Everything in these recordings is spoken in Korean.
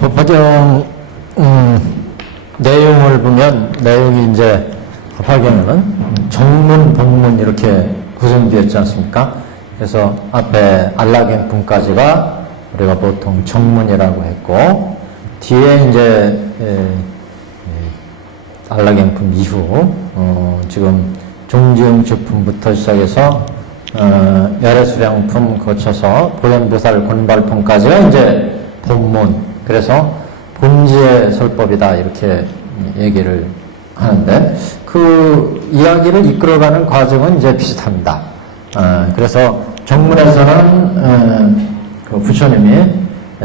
법화경 내용을 보면 내용이 이제 법화경은 정문, 본문 이렇게 구성되어 있지 않습니까? 그래서 앞에 안락행품까지가 우리가 보통 정문이라고 했고 뒤에 이제 안락행품 이후 지금 종지응축품부터 시작해서 열애수량품 거쳐서 보현보살 곤발품까지가 이제 본문, 그래서 본지의 설법이다 이렇게 얘기를 하는데 그 이야기를 이끌어가는 과정은 이제 비슷합니다. 그래서 정문에서는 그 부처님이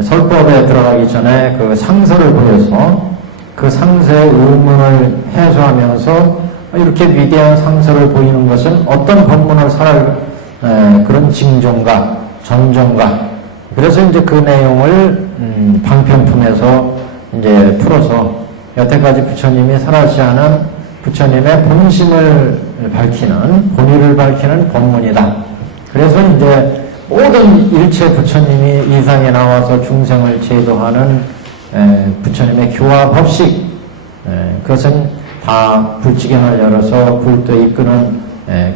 설법에 들어가기 전에 그 상서를 보여서 그 상서의 의문을 해소하면서 이렇게 위대한 상서를 보이는 것은 어떤 법문을 살할 그런 징조인가, 전조인가. 그래서 이제 그 내용을 방편품에서 이제 풀어서 여태까지 부처님이 설하지 않은 부처님의 본심을 밝히는, 본의를 밝히는 법문이다. 그래서 이제 모든 일체 부처님이 이상에 나와서 중생을 제도하는 부처님의 교화 법식, 그것은 다 불지경을 열어서 불도에 이끄는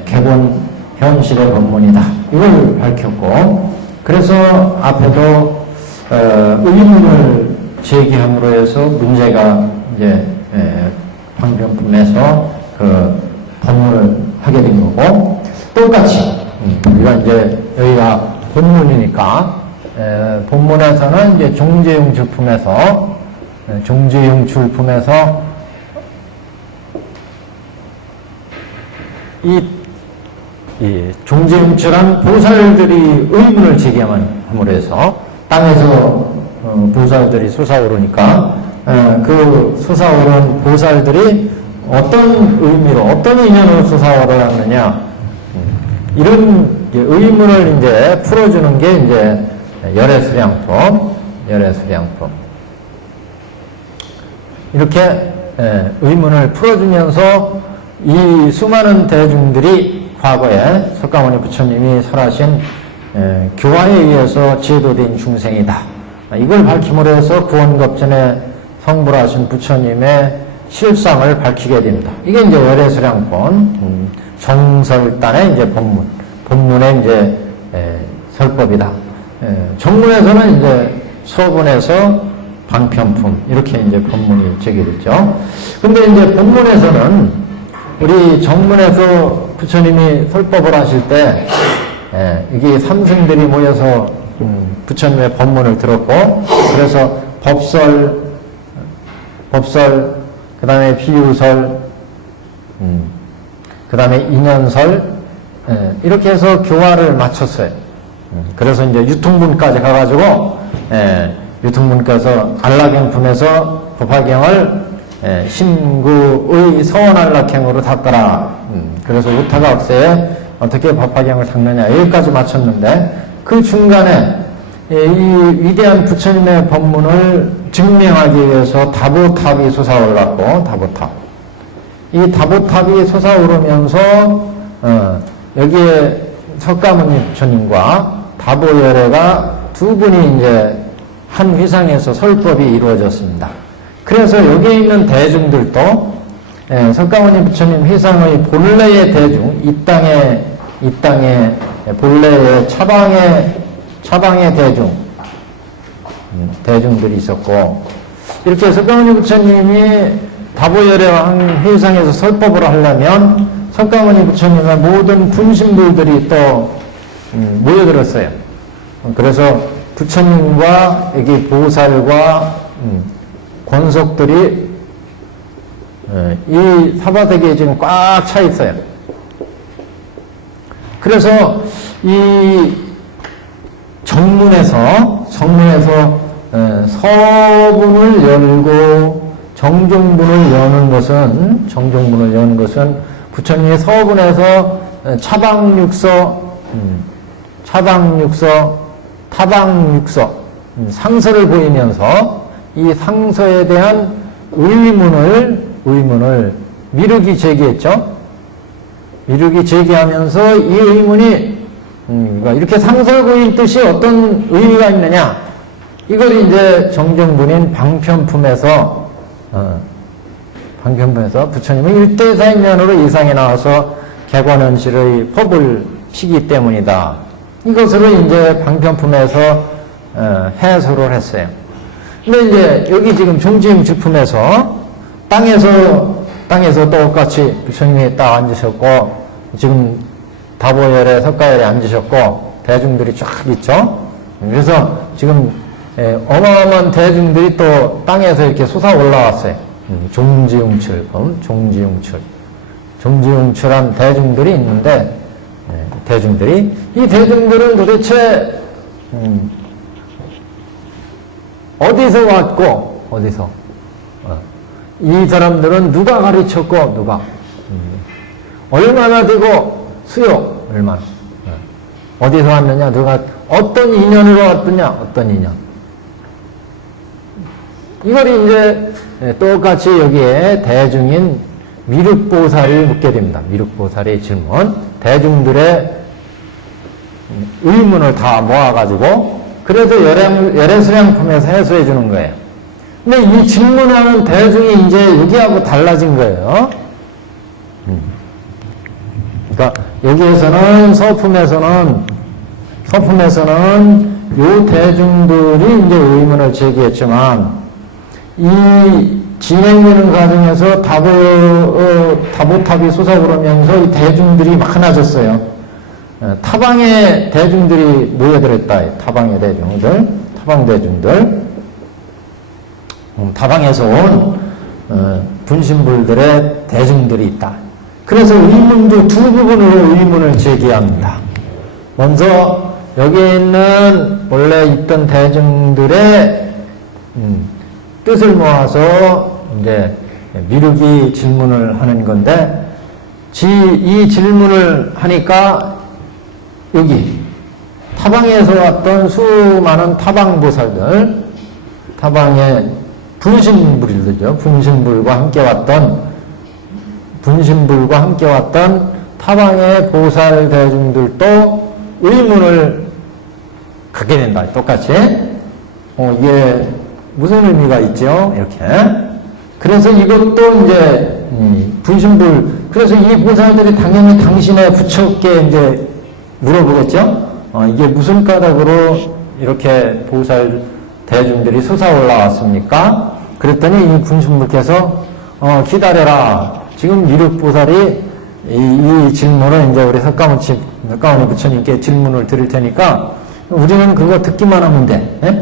개본 현실의 법문이다. 이걸 밝혔고, 그래서 앞에도 의문을 제기함으로 해서 문제가 이제 방편품에서 그 법문을 하게 된 거고, 똑같이 우리가 이제 여기가 본문이니까 본문에서는 이제 종지응축품에서 이 종지응축한 보살들이 의문을 제기함으로 해서 땅에서 보살들이 솟아오르니까 그 솟아오른 보살들이 어떤 의미로 어떤 인연으로 솟아오르느냐 이런 의문을 이제 풀어주는 게 이제 열애수량품 이렇게 의문을 풀어주면서 이 수많은 대중들이 과거에 석가모니 부처님이 설하신 교화에 의해서 제도된 중생이다. 이걸 밝힘으로 해서 구원겁전에 성불하신 부처님의 실상을 밝히게 됩니다. 이게 이제 열애수량품, 정설단의 이제 본문의 이제 설법이다. 정문에서는 이제 서문에서 방편품 이렇게 이제 본문이 제기됐죠. 근데 이제 본문에서는 우리 정문에서 부처님이 설법을 하실 때 이게 삼승들이 모여서 부처님의 법문을 들었고, 그래서 법설, 그 다음에 비유설, 그 다음에 인연설, 이렇게 해서 교화를 마쳤어요. 그래서 이제 유통분까지 가가지고, 유통분께서 안락행품에서 법화경을 신구의 서원안락행으로 닦아라. 그래서 우타가 억세에 어떻게 법화경을 닦느냐 여기까지 마쳤는데, 그 중간에 이 위대한 부처님의 법문을 증명하기 위해서 다보탑이 솟아올랐고, 이 다보탑이 솟아오르면서 여기에 석가모니 부처님과 다보열애가 두 분이 이제 한 휘상에서 설법이 이루어졌습니다. 그래서 여기에 있는 대중들도 석가모니 부처님 휘상의 본래의 대중, 이 땅의 본래의 차방의 대중들이 있었고, 이렇게 석가모니 부처님이 다보열애와 한 휘상에서 설법을 하려면 석가모니 부처님의 모든 분신불들이 또 모여들었어요. 그래서 부처님과 여기 보살과 권속들이 이 사바세계에 지금 꽉 차 있어요. 그래서 이 정문에서 서문을 열고 정종문을 여는 것은 부처님이 서문에서 차방육서, 타방육서, 상서를 보이면서 이 상서에 대한 의문을 미륵이 제기했죠. 미륵이 제기하면서 이 의문이 이렇게 상서를 보일 뜻이 어떤 의미가 있느냐, 이걸 이제 정정분인 방편품에서 부처님은 일대사인면으로 이상에 나와서 객원현실의 법을 피기 때문이다. 이것으로 이제 방편품에서 해설을 했어요. 근데 이제 여기 지금 종지임주품에서 땅에서 똑같이 부처님이 딱 앉으셨고, 지금 다보열에 석가열에 앉으셨고, 대중들이 쫙 있죠? 그래서 지금 어마어마한 대중들이 또 땅에서 이렇게 솟아 올라왔어요. 종지웅출한 대중들이 있는데, 이 대중들은 도대체 어디서 왔고, 이 사람들은 누가 가르쳤고, 얼마나 되고, 수요, 얼마나, 어디서 왔느냐, 어떤 인연으로 왔느냐, 어떤 인연. 이걸 이제 똑같이 여기에 대중인 미륵보살을 묻게 됩니다. 미륵보살의 질문. 대중들의 의문을 다 모아가지고, 그래서 열애수량품에서 해소해 주는 거예요. 근데 이 질문하는 대중이 이제 여기하고 달라진 거예요. 그러니까 여기에서는 서품에서는 요 대중들이 이제 의문을 제기했지만, 이 진행되는 과정에서 다보탑이 솟아오르면서 이 대중들이 많아졌어요. 타방의 대중들이 모여들었다. 타방의 대중들, 타방에서 온 분신불들의 대중들이 있다. 그래서 의문도 두 부분으로 의문을 제기합니다. 먼저 여기에 있는 원래 있던 대중들의 뜻을 모아서 이제 미륵이 질문을 하는 건데, 이 질문을 하니까 여기 타방에서 왔던 수많은 타방보살들, 타방의 분신불들이죠. 분신불과 함께 왔던 타방의 보살 대중들도 의문을 갖게 된다. 똑같이. 이게 무슨 의미가 있죠? 이렇게. 그래서 이것도 이제 분신불. 그래서 이 보살들이 당연히 당신의 부처께 이제 물어보겠죠? 이게 무슨 까닭으로 이렇게 보살 대중들이 솟아올라왔습니까? 그랬더니 이 분신불께서 기다려라. 지금 미륵보살이 이 질문을 이제 우리 석가모니 부처님께 질문을 드릴 테니까 우리는 그거 듣기만 하면 돼. 네?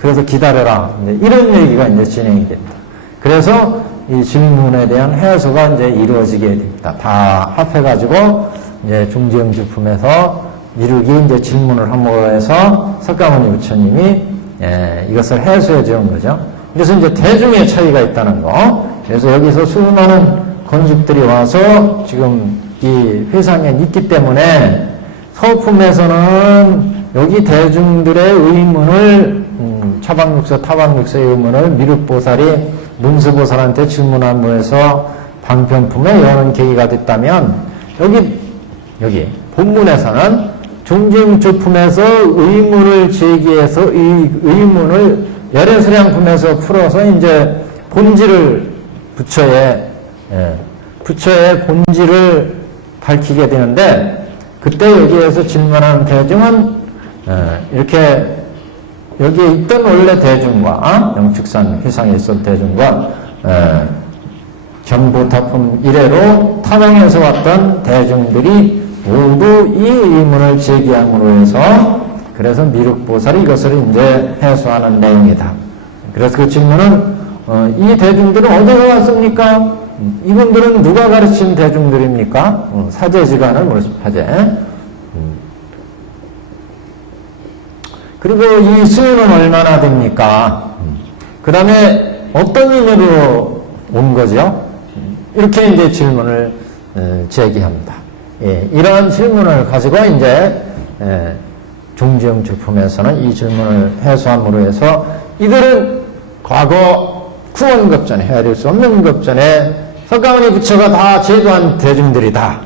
그래서 기다려라. 이런 얘기가 이제 진행이 됩니다. 그래서 이 질문에 대한 해소가 이제 이루어지게 됩니다. 다 합해가지고 이제 중지응주품에서 미륵이 이제 질문을 함으로 해서 석가모니 부처님이 이것을 해소해 주는 거죠. 그래서 이제 대중의 차이가 있다는 거. 그래서 여기서 수많은 건축들이 와서 지금 이 회상에 있기 때문에 서품에서는 여기 대중들의 의문을 차방육서, 타방육서의 의문을 미륵보살이 문수보살한테 질문함으로해서 방편품에 여는 계기가 됐다면, 여기 본문에서는 종지응주품에서 의문을 제기해서 이 의문을 열애수량품에서 풀어서 이제 본질을 부처의 본질을 밝히게 되는데, 그때 여기에서 질문하는 대중은 이렇게 여기에 있던 원래 대중과 영축산 회상에 있었던 대중과 견보타품 이래로 타방에서 왔던 대중들이 모두 이 의문을 제기함으로 해서, 그래서 미륵보살이 이것을 이제 해소하는 내용이다. 그래서 그 질문은 이 대중들은 어디서 왔습니까? 이분들은 누가 가르친 대중들입니까? 사제지간을 모습하제. 그리고 이 수요는 얼마나 됩니까? 그 다음에 어떤 인연으로 온 거죠? 이렇게 이제 질문을 제기합니다. 이러한 질문을 가지고 이제 종지응주품에서는 이 질문을 해소함으로 해서 이들은 과거 구원급전에 헤아릴 수 없는 급전에 석가모니 부처가 다 제도한 대중들이다.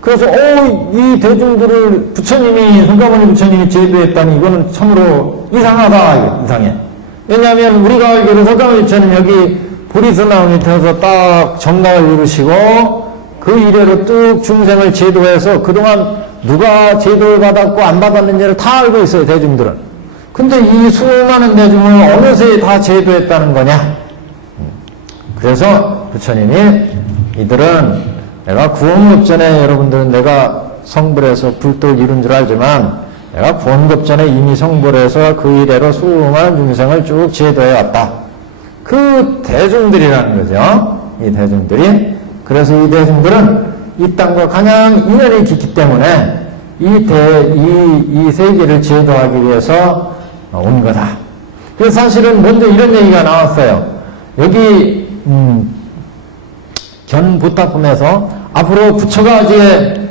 그래서 이 대중들을 부처님이 석가모니 부처님이 제도했다니 이거는 참으로 이상하다. 이상해. 왜냐하면 우리가 알기로 석가모니 부처님 여기 보리스나무 밑에서 딱 정각을 이루시고 그 이래로 쭉 중생을 제도해서 그동안 누가 제도를 받았고 안 받았는지를 다 알고 있어요, 대중들은. 근데 이 수많은 대중을 어느 새에 다 제도했다는 거냐? 그래서 부처님이 이들은 내가 구원급 전에 여러분들은 내가 성불해서 불도를 이룬 줄 알지만 내가 구원급 전에 이미 성불해서 그 이래로 수많은 중생을 쭉 제도해 왔다. 그 대중들이라는 거죠. 이 대중들이. 그래서 이 대중들은 이 땅과 가장 인연이 깊기 때문에 이 세계를 제도하기 위해서 온 거다. 그래서 사실은 먼저 이런 얘기가 나왔어요. 여기 견부타품에서 앞으로 부처가 이제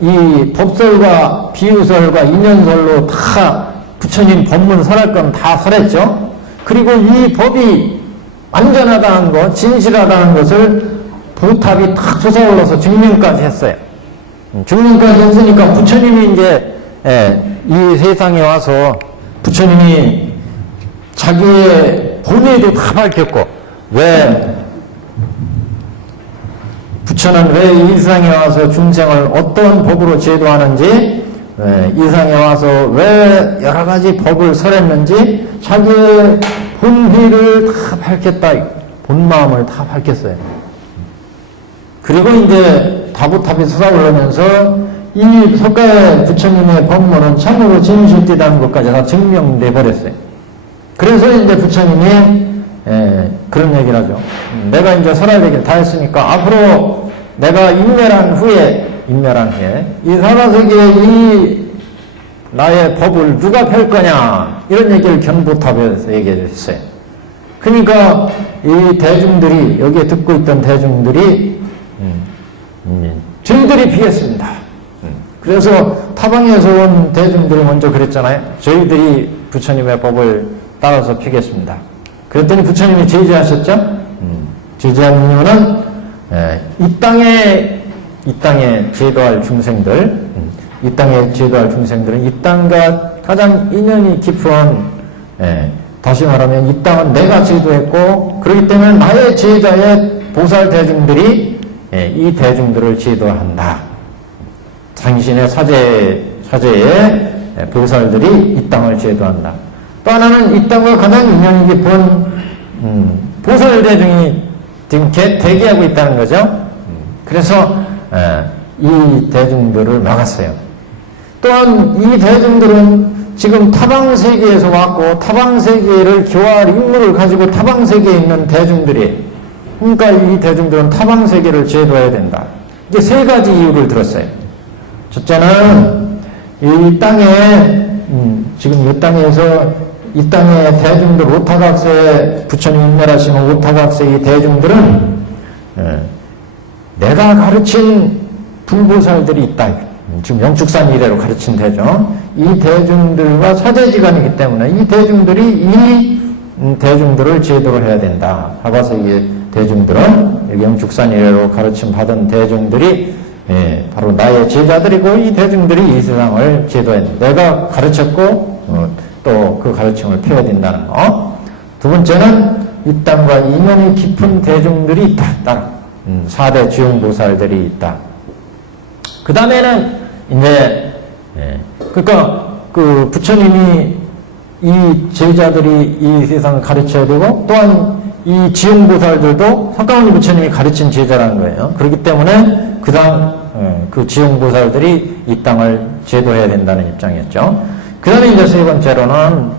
이 법설과 비유설과 인연설로 다 부처님 법문 설할 건 다 설했죠. 그리고 이 법이 완전하다는 것, 진실하다는 것을 부탑이 탁 솟아올라서 증명까지 했어요. 증명까지 했으니까 부처님이 이제 이 세상에 와서 부처님이 자기의 본의도 다 밝혔고 부처는 왜 이 세상에 와서 중생을 어떤 법으로 제도하는지, 이 세상에 와서 왜 여러 가지 법을 설했는지 자기의 본의를 다 밝혔다. 본 마음을 다 밝혔어요. 그리고 이제 다부탑이 솟아오르면서 이 석가의 부처님의 법문은 참으로 진실되다는 것까지 다 증명돼 버렸어요. 그래서 이제 부처님이 그런 얘기를 하죠. 내가 이제 설할 얘기를 다 했으니까 앞으로 내가 인멸한 후에 이 사바세계에 이 나의 법을 누가 펼 거냐 이런 얘기를 견부탑에서 얘기를 했어요. 그러니까 이 대중들이 여기에 듣고 있던 대중들이 저희들이 피했습니다. 그래서 타방에서 온 대중들이 먼저 그랬잖아요. 저희들이 부처님의 법을 따라서 피겠습니다. 그랬더니 부처님이 제지하셨죠? 제지한 이유는 이 땅에 제도할 중생들, 이 땅에 제도할 중생들은 이 땅과 가장 인연이 깊은, 다시 말하면 이 땅은 내가 제도했고 그렇기 때문에 나의 제자의 보살 대중들이 이 대중들을 제도한다. 당신의 사제의 보살들이 이 땅을 제도한다. 또 하나는 이 땅과 가장 인연이 깊은 보살 대중이 지금 대기하고 있다는 거죠. 그래서 이 대중들을 막았어요. 또한 이 대중들은 지금 타방세계에서 왔고 타방세계를 교화할 임무를 가지고 타방세계에 있는 대중들이, 그러니까 이 대중들은 타방세계를 제도해야 된다. 이게 세 가지 이유를 들었어요. 첫째는 이 땅에 지금 이 땅에서 이 땅의 대중들 오타각세 부처님 인멸하시는 오타각세 이 대중들은 내가 가르친 불보살들이 있다. 지금 영축산 이래로 가르친 대중, 이 대중들과 사제지간이기 때문에 이 대중들이 이 대중들을 제도를 해야 된다. 사바세계 대중들은 영축산 이래로 가르침 받은 대중들이 바로 나의 제자들이고 이 대중들이 이 세상을 제도해 내가 가르쳤고 또 그 가르침을 펴야 된다는 거. 두 번째는 이 땅과 인연이 깊은 대중들이 있다. 따라 4대 주용보살들이 있다. 그 다음에는 이제 그러니까 그 부처님이 이 제자들이 이 세상을 가르쳐야 되고 또한 이 지용보살들도 석가모니 부처님이 가르친 제자라는 거예요. 그렇기 때문에 그 지용보살들이 이 땅을 제도해야 된다는 입장이었죠. 그 다음에 이제 세 번째로는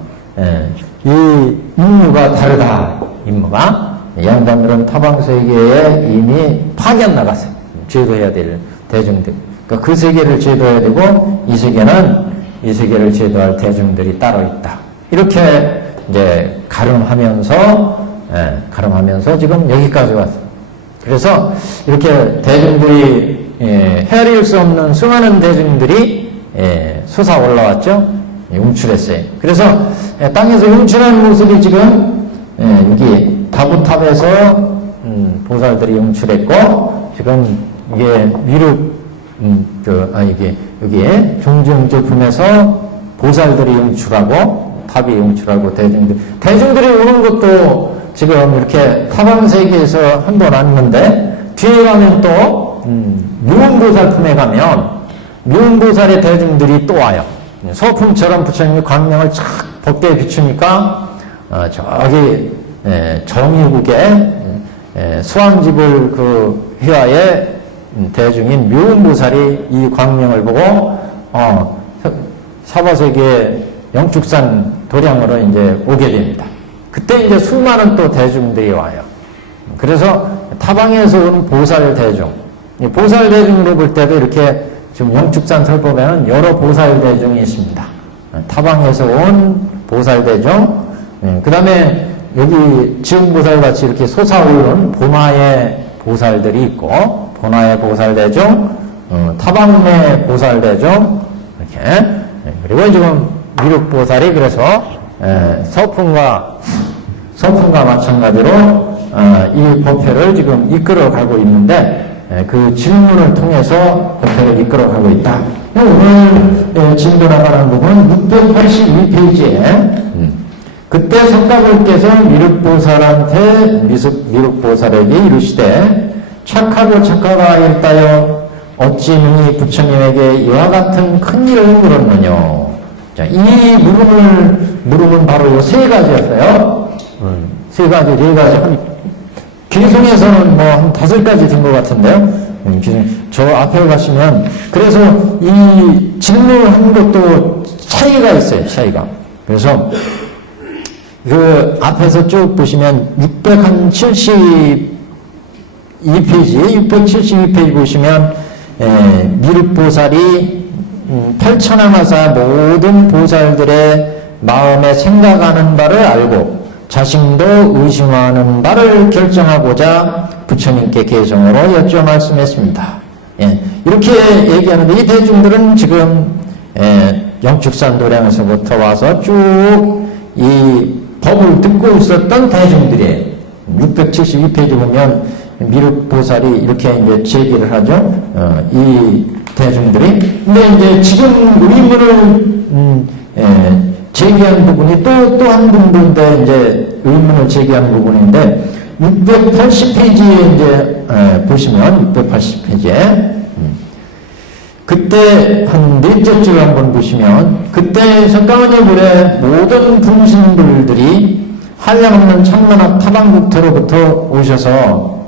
이 임무가 다르다. 임무가 양반들은 타방세계에 이미 파견 나갔어요. 제도해야 될 대중들. 그러니까 그 세계를 제도해야 되고 이 세계를 제도할 대중들이 따로 있다. 이렇게 이제 가름하면서 지금 여기까지 왔어요. 그래서 이렇게 대중들이 헤아릴 수 없는 수많은 대중들이 솟아 올라왔죠. 용출했어요. 그래서 땅에서 용출하는 모습이 지금 여기 다부탑에서 보살들이 용출했고 지금 이게 미륵 여기에 종지영조품에서 보살들이 영출하고 탑이 영출하고 대중들이 오는 것도 지금 이렇게 타방세계에서 한 번 왔는데 뒤에 가면 또 미운보살품에 가면 미운보살의 대중들이 또 와요. 소품처럼 부처님이 광명을 쫙 법계에 비추니까 저기 정유국의 수왕집을 그 휘하에 대중인 미운보살이 이 광명을 보고 사바세계의 영축산 도량으로 이제 오게 됩니다. 그때 이제 수많은 또 대중들이 와요. 그래서 타방에서 온 보살 대중, 보살 대중으로 볼 때도 이렇게 지금 영축산 설법에는 여러 보살 대중이 있습니다. 타방에서 온 보살 대중, 그 다음에 여기 지웅보살 같이 이렇게 솟아오르는 본화의 보살들이 있고, 본화의 보살 대중, 타방내 보살 대중, 이렇게. 그리고 지금 미륵보살이 그래서 서품과 마찬가지로 이 법회를 지금 이끌어가고 있는데 그 질문을 통해서 법회를 이끌어가고 있다. 오늘 진도 나가는 부분 682페이지에 그때 성가불께서 미륵보살한테 미륵보살에게 이르시되 착하고 착하가일다여 어찌 능히 부처님에게 이와 같은 큰 일을 물었느냐. 자, 이 물음은 바로 이 세 가지였어요. 세 가지, 네 가지. 기송에서는 뭐 한 5가지 된 것 같은데요. 저 앞에 가시면, 그래서 이 질문한 것도 차이가 있어요, 차이가. 그래서 그 앞에서 쭉 보시면 672페이지 보시면 미륵보살이 8천왕하사 모든 보살들의 마음에 생각하는 바를 알고 자신도 의심하는 바를 결정하고자 부처님께 개성으로 여쭈어 말씀했습니다. 이렇게 얘기하는데 이 대중들은 지금 영축산 도량에서부터 와서 쭉 이 법을 듣고 있었던 대중들이에요. 672페이지 보면 미륵보살이 이렇게 이제 제기를 하죠. 이 대중들이. 근데 이제 지금 의문을 제기한 부분이 또 한 부분인데 이제 의문을 제기한 부분인데 680페이지에 이제 보시면 680페이지에 그때 한 넷째 줄 한번 보시면 그때 석가모니불의 모든 분신불들이 한량없는 천만학 타방국토로부터 오셔서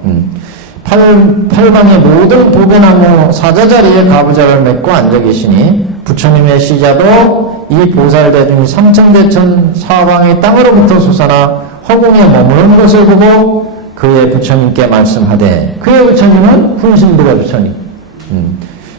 팔방의 모든 보배나무 사자자리에 가부좌를 맺고 앉아 계시니 부처님의 시자도 이 보살대중이 삼천대천 사방의 땅으로부터 솟아나 허공에 머무는 것을 보고 그의 부처님께 말씀하되 그의 부처님은 분신불의 부처님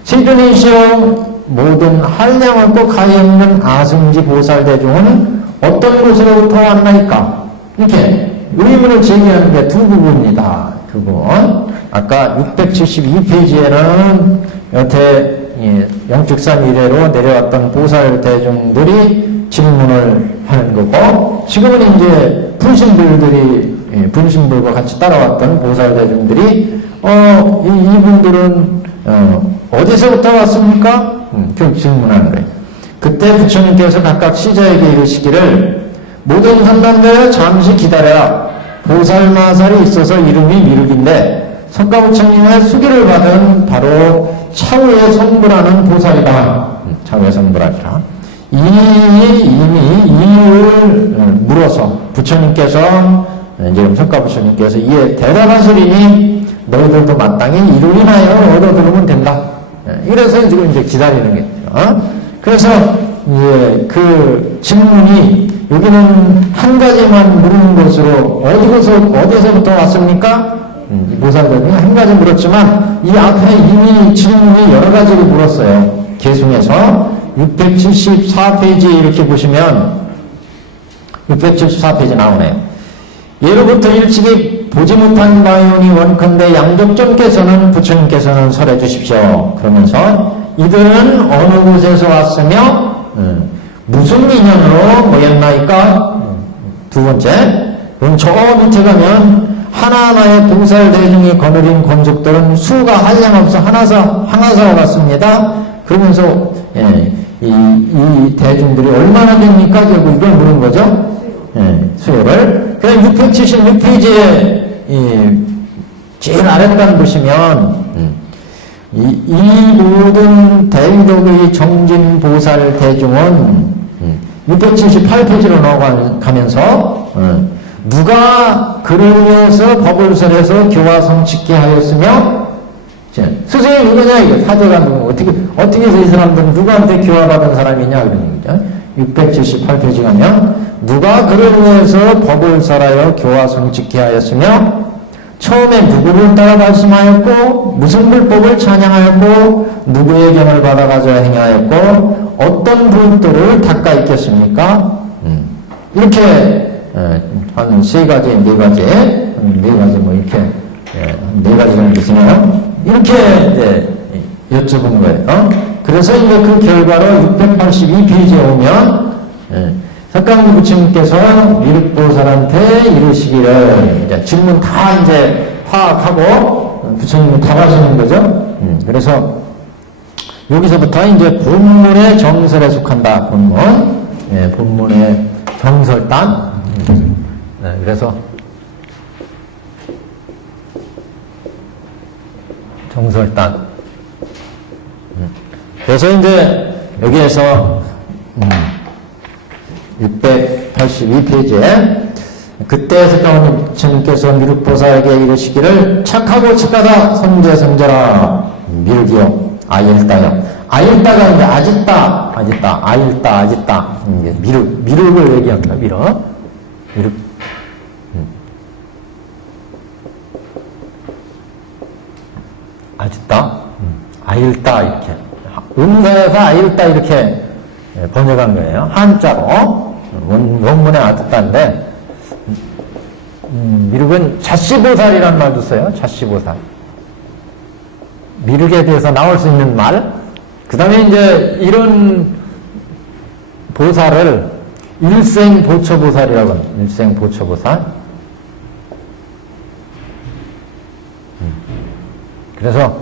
세존이시여 모든 한량없고 가히 없는 아승지 보살대중은 어떤 곳으로부터 왔나이까? 이렇게 의문을 제기하는 게 두 부분입니다. 두 부분. 아까 672페이지에는 여태 영축산 이래로 내려왔던 보살 대중들이 질문을 하는 거고, 지금은 이제 분신불과 같이 따라왔던 보살 대중들이, 이분들은, 어디서부터 왔습니까? 질문하는 거예요. 그때 부처님께서 각각 시자에게 이르시기를, 모든 산단자여 잠시 기다려라. 보살마살이 있어서 이름이 미륵인데 석가부처님의 수기를 받은 바로 차후에 성불하는 보살이다. 차후에 성불하리라. 이미 이유를 물어서 부처님께서 지금 석가부처님께서 이에 대답하시리니 너희들도 마땅히 이로 인하여 얻어들으면 된다. 이래서 지금 이제 기다리는 게 있죠. 그래서 그 질문이 여기는 한 가지만 물은 것으로 어디서부터 왔습니까? 보살들이 한 가지 물었지만 이 앞에 이미 질문이 여러 가지를 물었어요. 계승해서 674페이지 이렇게 보시면 674페이지 나오네요. 예로부터 일찍이 보지 못한 바이오니 원컨대 양족점께서는 부처님께서는 설해 주십시오. 그러면서 이들은 어느 곳에서 왔으며 무슨 인연으로 모였나이까? 두 번째, 그럼 저 밑에 가면 하나하나의 보살 대중이 거느린 권속들은 수가 한량없어 항아사와 같습니다. 그러면서 이 대중들이 얼마나 됩니까? 결국 이걸 물은 거죠. 수요를. 그냥 676페이지에 제일 아랫단 보시면 이 모든 대위덕의 정진보살 대중은 678페이지로 넘어가면서 누가 그를 위해서 법을 설해서 교화 성취케 하였으며 스승이 누구냐 이게 사제가 누구 어떻게 해서 이 사람들은 누구한테 교화받은 사람이냐 그런 얘기죠. 678페이지 가면 누가 그를 위해서 법을 설하여 교화 성취케 하였으며 처음에 누구를 따라 말씀하였고 무슨 불법을 찬양하였고 누구의 경을 받아가져 행하였고 어떤 불도를 닦아 있겠습니까? 이렇게 한 세 가지, 네 가지 뭐 이렇게 네 가지 정도 있으네요. 이렇게 이제 여쭤본 거예요. 그래서 이제 그 결과로 682페이지에 오면 석가모니 부처님께서 미륵보살한테 이르시기를 이제 질문 다 이제 파악하고 부처님이 답하시는 거죠. 그래서 여기서부터 이제 본문의 정설에 속한다. 본문의 정설단. 그래서 정설단. 그래서 이제 여기에서 682페이지에 그때 석가모니 부처님께서 미륵보살에게 이르시기를 착하고 착하다 선제선제라 미륵이요 아일다요. 아일다가 이제 아짓다 아일다 아짓다 미륵을 얘기합니다. 미륵 아짓다 아일다 이렇게 음사에서 아일다 이렇게 번역한 거예요. 한자로 원문에 아짓다인데 미륵은 자시보살이라는 말도 써요. 자시보살. 미륵에 대해서 나올 수 있는 말. 그 다음에 이제 이런 보살을 일생보처보살이라고 합니다. 일생보처보살. 그래서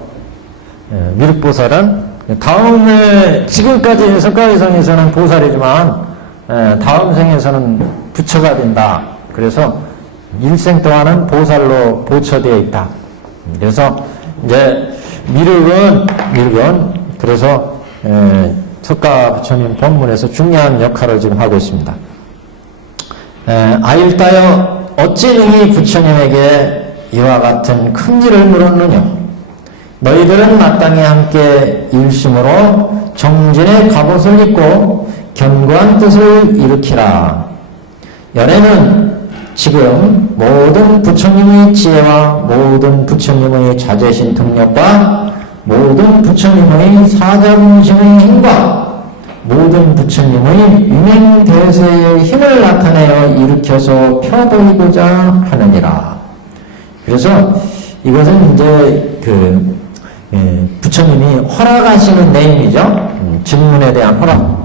미륵보살은 다음에 지금까지 석가위성에서는 보살이지만 다음 생에서는 부처가 된다. 그래서 일생 동안은 보살로 보처되어 있다. 그래서 이제 미륵은 그래서 석가 부처님 본문에서 중요한 역할을 지금 하고 있습니다. 아일다여 어찌 능히 부처님에게 이와 같은 큰 일을 물었느냐? 너희들은 마땅히 함께 일심으로 정진의 갑옷을 입고 견고한 뜻을 일으키라. 연애는 지금 모든 부처님의 지혜와 모든 부처님의 자제신 등력과 모든 부처님의 사자분심의 힘과 모든 부처님의 유명대세의 힘을 나타내어 일으켜서 펴보이고자 하느니라. 그래서 이것은 이제 부처님이 허락하시는 내용이죠. 질문에 대한 허락.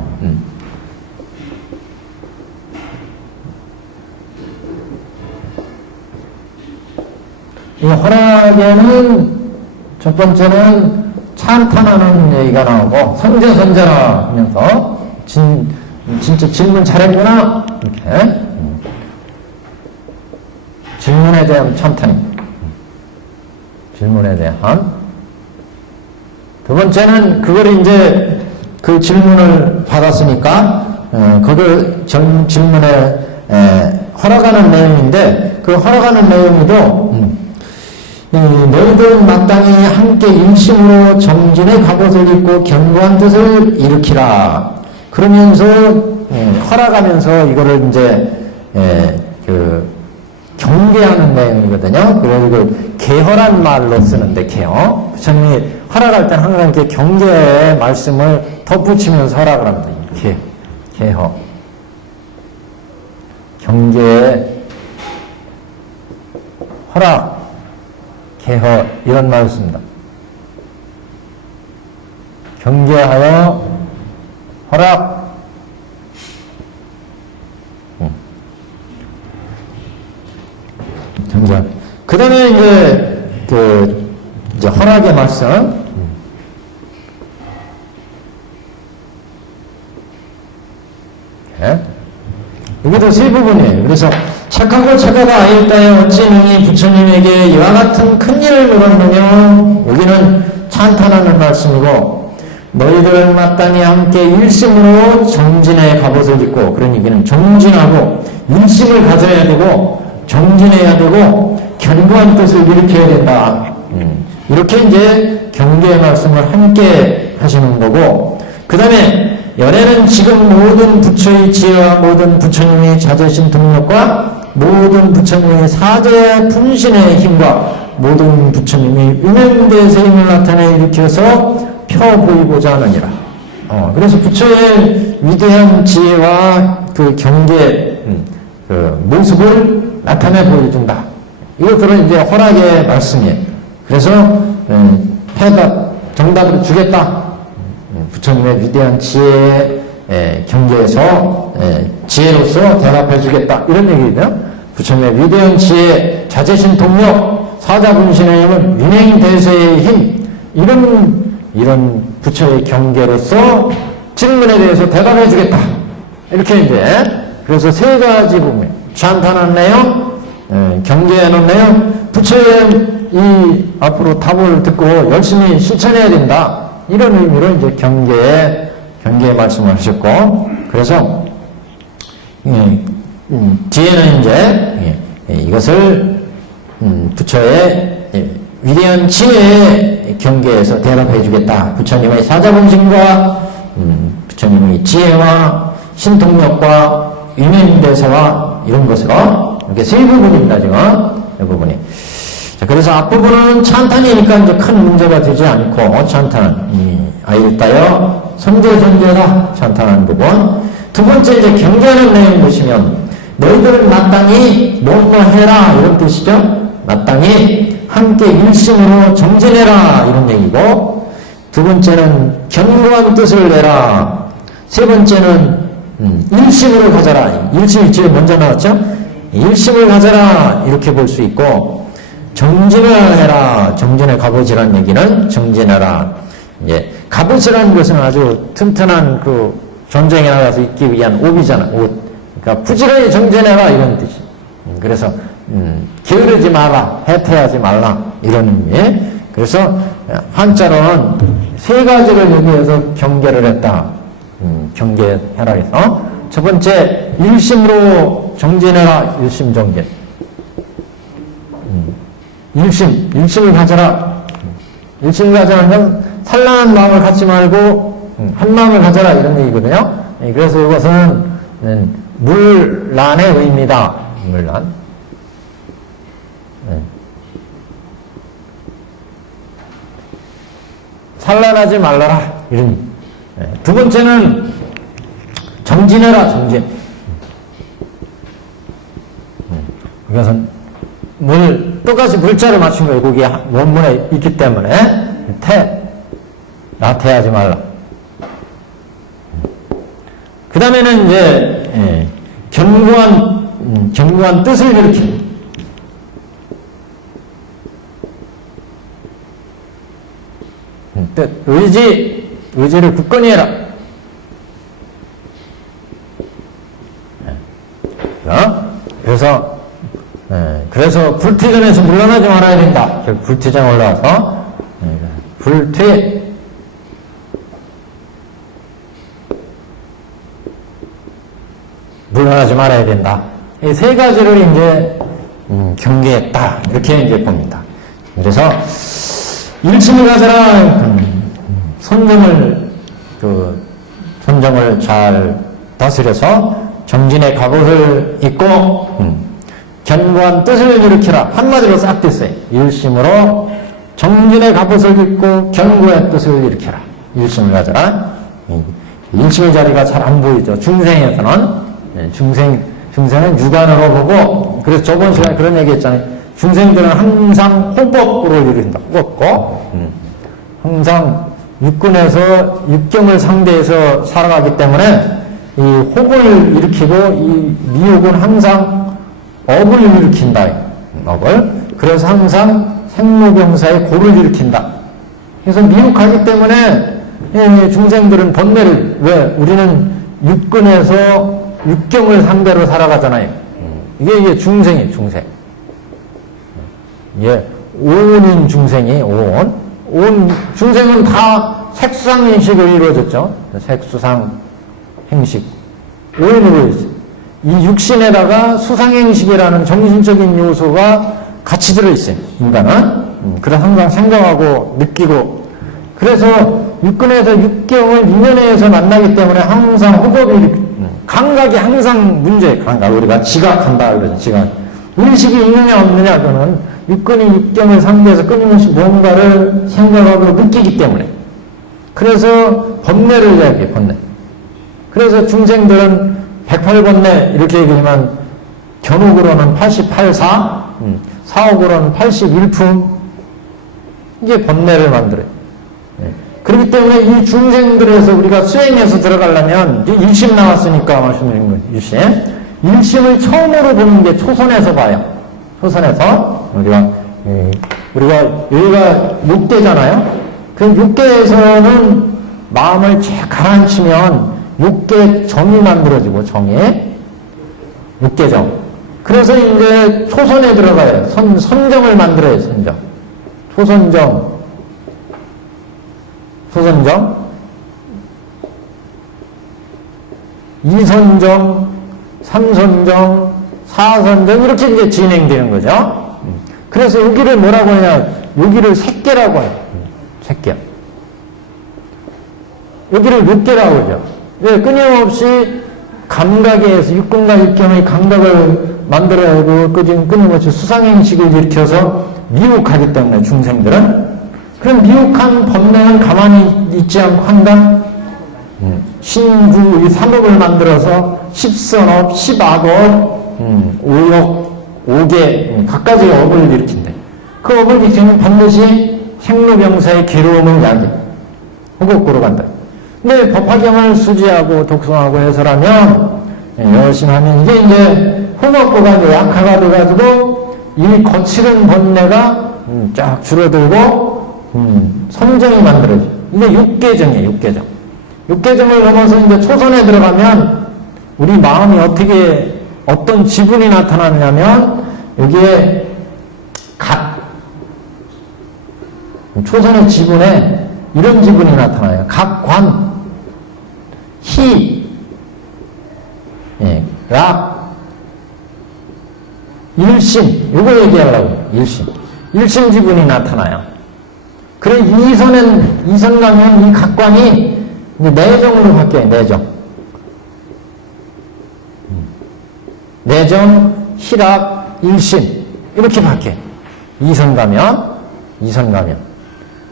이 허락에는 첫 번째는 찬탄하는 얘기가 나오고 선제선제라 하면서 진짜 질문 잘했구나 이렇게 질문에 대한 찬탄입니다. 질문에 대한 두 번째는 그걸 이제 그 질문을 받았으니까 그걸 전 질문에 허락하는 내용인데 그 허락하는 내용도 너희들 마땅히 함께 일심으로 정진의 갑옷을 입고 견고한 뜻을 일으키라. 그러면서 허락하면서 이거를 이제 경계하는 내용이거든요. 그래서 이걸 개허란 말로 쓰는데 개허. 부처님이 허락할 때는 항상 이렇게 경계의 말씀을 덧붙이면서 허락을 합니다. 개허. 경계의 허락. 개허 이런 말을 씁니다. 경계하여 허락. 경계. 그 다음에 이제 허락의 말씀. 예? 여기도 세 부분이에요. 그래서 착하고 착하다 아일다여 어찌 능히 부처님에게 이와 같은 큰 일을 물었느냐. 여기는 찬탄하는 말씀이고, 너희들 마땅히 함께 일심으로 정진의 갑옷을 입고, 그런 얘기는 정진하고 일심을 가져야 되고 정진해야 되고 견고한 뜻을 일으켜야 된다. 이렇게 이제 경계의 말씀을 함께 하시는 거고, 그 다음에 열애는 지금 모든 부처의 지혜와 모든 부처님의 자제신 동력과 모든 부처님의 사제 분신의 힘과 모든 부처님이 유명대에서 힘을 나타내 일으켜서 펴 보이고자 하느니라. 그래서 부처의 위대한 지혜와 그 경계, 그 모습을 나타내 보여준다. 이것들은 이제 허락의 말씀이에요. 그래서 정답을 주겠다. 부처님의 위대한 지혜의 경계에서 지혜로서 대답해 주겠다. 이런 얘기거든요. 부처님의 위대한 지혜, 자제신 동력, 사자분신의 힘은 위맹대세의 힘, 이런 부처의 경계로서 질문에 대해서 대답해 주겠다. 이렇게 이제, 그래서 세 가지 부분, 찬탄한 내용, 경계하는 내용, 부처의 이 앞으로 답을 듣고 열심히 실천해야 된다. 이런 의미로 이제 경계의 말씀을 하셨고, 그래서, 뒤에는 이제, 이것을, 부처의 위대한 지혜의 경계에서 대답해 주겠다. 부처님의 사자본심과, 부처님의 지혜와 신통력과 위명대사와 이런 것으로, 이렇게 세 부분입니다, 지금. 이 부분이. 자, 그래서 앞부분은 찬탄이니까 이제 큰 문제가 되지 않고, 찬탄은, 아일다여 선제다 찬탄하는 부분. 두 번째 이제 경계하는 내용 보시면, 너희들은 마땅히 뭐뭐 해라, 이런 뜻이죠. 마땅히 함께 일심으로 정진해라, 이런 얘기고, 두 번째는 견고한 뜻을 내라. 세 번째는, 일심으로 가져라. 일심이 제일 먼저 나왔죠? 일심을 가져라, 이렇게 볼 수 있고, 정진을 해라. 정진의 갑옷이라는 얘기는 정진해라. 예, 갑옷이라는 것은 아주 튼튼한 그 전쟁에 나가서 입기 위한 옷이잖아. 옷. 그러니까 부지런히 정진해라 이런 뜻이. 그래서 게으르지 마라, 해태하지 말라 이런 의미. 그래서 한자로는 세 가지를 여기에서 경계를 했다. 경계해라 해서 첫 번째 일심으로 정진해라. 일심 정진. 일심을 가져라. 일심을 가져라는 건 산란한 마음을 갖지 말고 한 마음을 가져라 이런 얘기거든요. 그래서 이것은 물란의 의미다. 물란. 산란하지 말라라 이런. 두 번째는 정진해라. 정진. 이것은 똑같이 물자를 맞춘 거예요. 거기 원문에 있기 때문에. 나태하지 말라. 그 다음에는 이제, 견고한 뜻을 일으키는. 뜻, 의지를 굳건히 해라. 그래서 불퇴전에서 물러나지 말아야 된다. 불퇴전 올라와서 불퇴 물러나지 말아야 된다. 이 세 가지를 이제 경계했다. 이렇게 이제 봅니다. 그래서 일심을 가져라. 선정을 잘 다스려서 정진의 갑옷을 입고 견고한 뜻을 일으키라. 한마디로 싹 됐어요. 일심으로 정진의 갑옷을 입고 견고한 뜻을 일으키라. 일심을 가져라. 일심의 자리가 잘 안 보이죠. 중생에서는. 중생은 육안으로 보고, 그래서 저번 시간에 그런 얘기 했잖아요. 중생들은 항상 호법으로 이룬다. 호법고, 항상 육근에서, 육경을 상대해서 살아가기 때문에, 이 호를 일으키고, 이 미혹은 항상 업을 일으킨다. 업을. 그래서 항상 생로병사의 고를 일으킨다. 그래서 미혹하기 때문에 중생들은 번뇌를, 왜? 우리는 육근에서 육경을 상대로 살아가잖아요. 이게 중생이에요, 중생. 예, 오온인 중생이, 오온. 중생은 다 색수상 행식으로 이루어졌죠. 색수상 행식. 오온으로 있어요. 이 육신에다가 수상행식이라는 정신적인 요소가 같이 들어있어요, 인간은. 그래서 항상 생각하고 느끼고. 그래서 육근에서 육경을 인연에서 만나기 때문에 항상 호흡이, 감각이 항상 문제예요, 감각. 우리가 지각한다, 그러죠, 지각. 의식이 있느냐, 없느냐, 그거는 육근이 육경을 상대해서 끊임없이 뭔가를 생각하고 느끼기 때문에. 그래서 번뇌를 이야기해요, 번뇌. 그래서 중생들은 108번뇌 이렇게 얘기하지만 견옥으로는 88사, 사옥으로는 81품, 이게 번뇌를 만들어요. 그렇기 때문에 이 중생들에서 우리가 수행해서 들어가려면 일심 나왔으니까 말씀드린 거예요. 일심을 처음으로 보는 게 초선에서 봐요. 초선에서 우리가 여기가 육계잖아요. 그 육계에서는 마음을 쫙 가라앉히면 육계 정이 만들어지고, 정이 육계정. 그래서 이제 초선에 들어가요. 선정을 만들어요. 선정. 초선정, 소선정, 이선정, 삼선정, 사선정, 이렇게 이제 진행되는 거죠. 그래서 여기를 뭐라고 하냐, 여기를 색계라고 해요. 색계. 여기를 육계라고 하죠. 왜? 끊임없이 감각에서 육근과 육경의 감각을 만들어내고 끊임없이 수상행식을 일으켜서 미혹하기 때문에 중생들은. 그럼 미혹한 번뇌는 가만히 있지 않고 한다. 신구 이 삼업을 만들어서 십선업, 십악업, 오욕, 오계 각가지의 업을 일으킨다. 그 업을 일으키면 반드시 생로병사의 괴로움을 야기, 호곡구로 간다. 근데 법화경을 수지하고 독송하고 해설하면, 열심히 하면 이게 이제 호곡구가 이제 약화가 돼가지고 이 거칠은 번뇌가 쫙 줄어들고 선정이 만들어져요. 이게 육계정이에요, 육계정. 육계정을 넘어서 이제 초선에 들어가면 우리 마음이 어떤 지분이 나타나냐면 여기에 초선의 지분에 이런 지분이 나타나요. 각관, 희, 락, 일심, 요거 얘기하려고, 일심. 일심 지분이 나타나요. 그래, 이선 가면 이 각관이 내정으로 바뀌어요, 내정. 내정, 희락, 일심. 이렇게 바뀌어요. 이선 가면.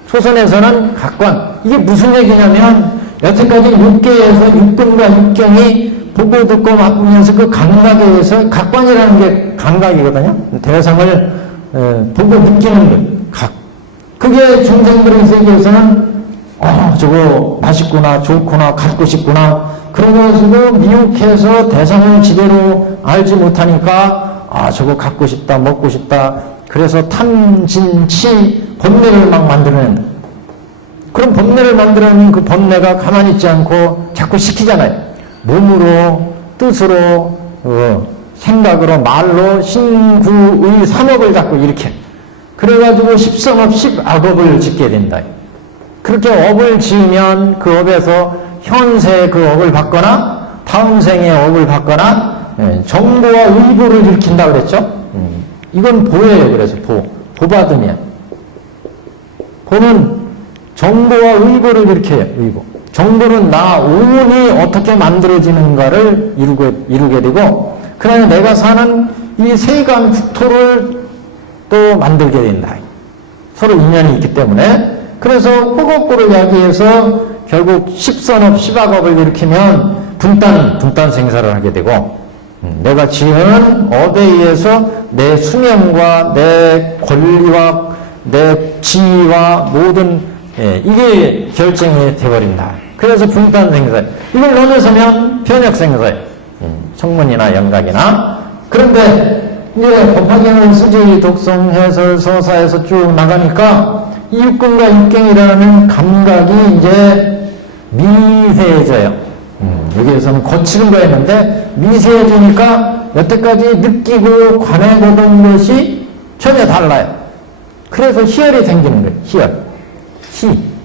초선에서는 각관. 이게 무슨 얘기냐면, 여태까지 육계에서 육근과 육경이 보고 듣고 맡으면서 그 감각에 의해서 각관이라는 게 감각이거든요. 대상을 보고 느끼는 것. 그게 중생들의 세계에서는 저거 맛있구나, 좋구나, 갖고 싶구나, 그런 것으로 미혹해서 대상을 제대로 알지 못하니까 저거 갖고 싶다, 먹고 싶다, 그래서 탐진치 번뇌를 막 만들어낸다. 그럼 번뇌를 만들어내는 그 번뇌가 가만히 있지 않고 자꾸 시키잖아요. 몸으로, 뜻으로, 생각으로, 말로 신구의 삼업을 자꾸 일으켜. 그래가지고 십선업, 십악업을 짓게 된다. 그렇게 업을 지으면 그 업에서 현세의 그 업을 받거나 다음 생의 업을 받거나 정보와 의보를 일으킨다 그랬죠? 이건 보예요. 그래서 보받으면. 보는 정보와 의보를 일으켜요. 의보. 정보는 나 오온이 어떻게 만들어지는가를 이루게 되고, 그러나 내가 사는 이 세간 국토를 또 만들게 된다. 서로 인연이 있기 때문에. 그래서 호곡구를 이야기해서 결국 십선업, 십악업을 일으키면 분단 생사를 하게 되고, 내가 지은 업에 의해서 내 수명과 내 권리와 내 지위와 모든 이게 결정이 되어버린다. 그래서 분단 생사. 이걸 넘어서면 편역 생사예요. 청문이나 영각이나. 그런데 이제 법화경을 수지, 독성, 해설, 서사에서 쭉 나가니까 이 육근과 육경이라는 감각이 이제 미세해져요. 여기에서는 거칠은 거였는데 미세해지니까 여태까지 느끼고 관해보던 것이 전혀 달라요. 그래서 희열이 생기는 거예요. 희열.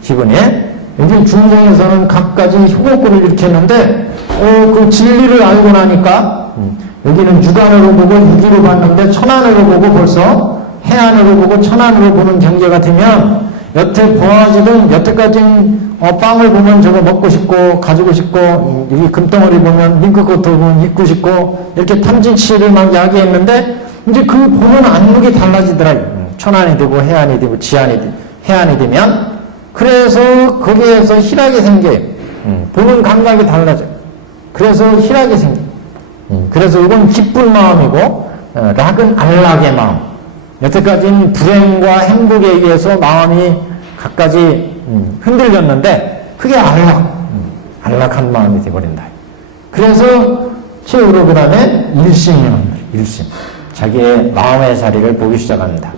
기분에. 여기 중생에서는 각가지 효고구를 일으켰는데 그 진리를 알고 나니까 여기는 육안으로 보고 유기로 봤는데 천안으로 보고 벌써 해안으로 보고 천안으로 보는 경계가 되면 여태 보아지던 여태까지는 빵을 보면 저거 먹고 싶고 가지고 싶고 여기 금덩어리 보면 링크코트 보면 입고 싶고 이렇게 탐진치를 막 야기했는데 이제 그 보는 안목이 달라지더라고요. 천안이 되고 해안이 되고 해안이 되면 그래서 거기에서 희락이 생겨요. 보는 감각이 달라져요. 그래서 희락이 생겨요. 그래서 이건 기쁜 마음이고 락은 안락의 마음. 여태까지는 불행과 행복에 의해서 마음이 갖가지 흔들렸는데 그게 안락한 마음이 되어버린다. 그래서 최후로 그 다음에 일심. 자기의 마음의 자리를 보기 시작합니다.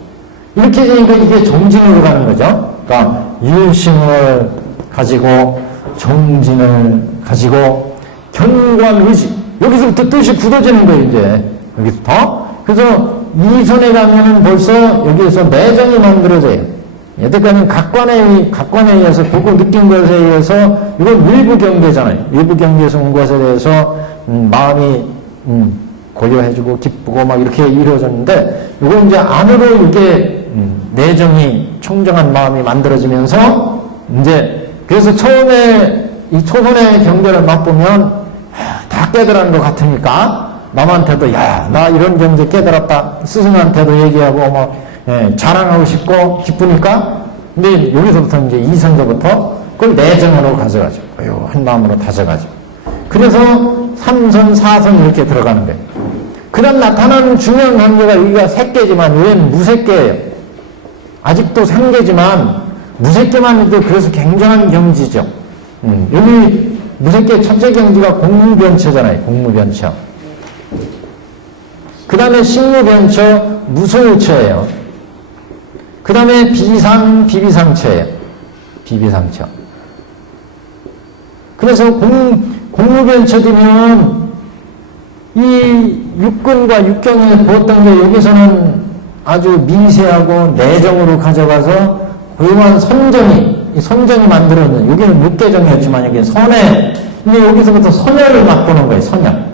이렇게 되니까 이게 정진으로 가는 거죠. 그러니까 일심을 가지고 정진을 가지고 견고한 의지. 여기서부터 뜻이 굳어지는 거예요, 이제. 여기서부터. 그래서 이 선에 가면은 벌써 여기에서 내정이 만들어져요. 여태까지는 각관에 의해서 보고 느낀 것에 의해서 이건 일부 경계잖아요. 일부 경계에서 온 것에 대해서 마음이 고려해주고 기쁘고 막 이렇게 이루어졌는데 이건 이제 안으로 이게 내정이 청정한 마음이 만들어지면서 이제 그래서 처음에 이 초선의 경계를 맛보면 다 깨달은 것 같으니까 남한테도 야 나 이런 경제 깨달았다 스승한테도 얘기하고 뭐 자랑하고 싶고 기쁘니까 근데 여기서부터 이제 이선서부터 그걸 내정으로 가져가죠. 한 마음으로 다져가죠. 그래서 3선 4선 이렇게 들어가는 거예요. 그다음 나타나는 중요한 관계가 여기가 색계지만 얘는 무색계예요. 아직도 상계지만 무색계만 해도 그래서 굉장한 경지죠. 여기 무색계 첫째 경지가 공무변처잖아요. 공무변처. 그 다음에 식무변처, 무소유처예요. 그 다음에 비비상처예요. 비비상처. 그래서 공무변처되면 이 육근과 육경에 보았던 게 여기서는 아주 미세하고 내정으로 가져가서 고유한 선정이 만들어있는, 여기는 육계정이었지만 여기는 선에, 근데 여기서부터 선열을 맛보는 거예요, 선열.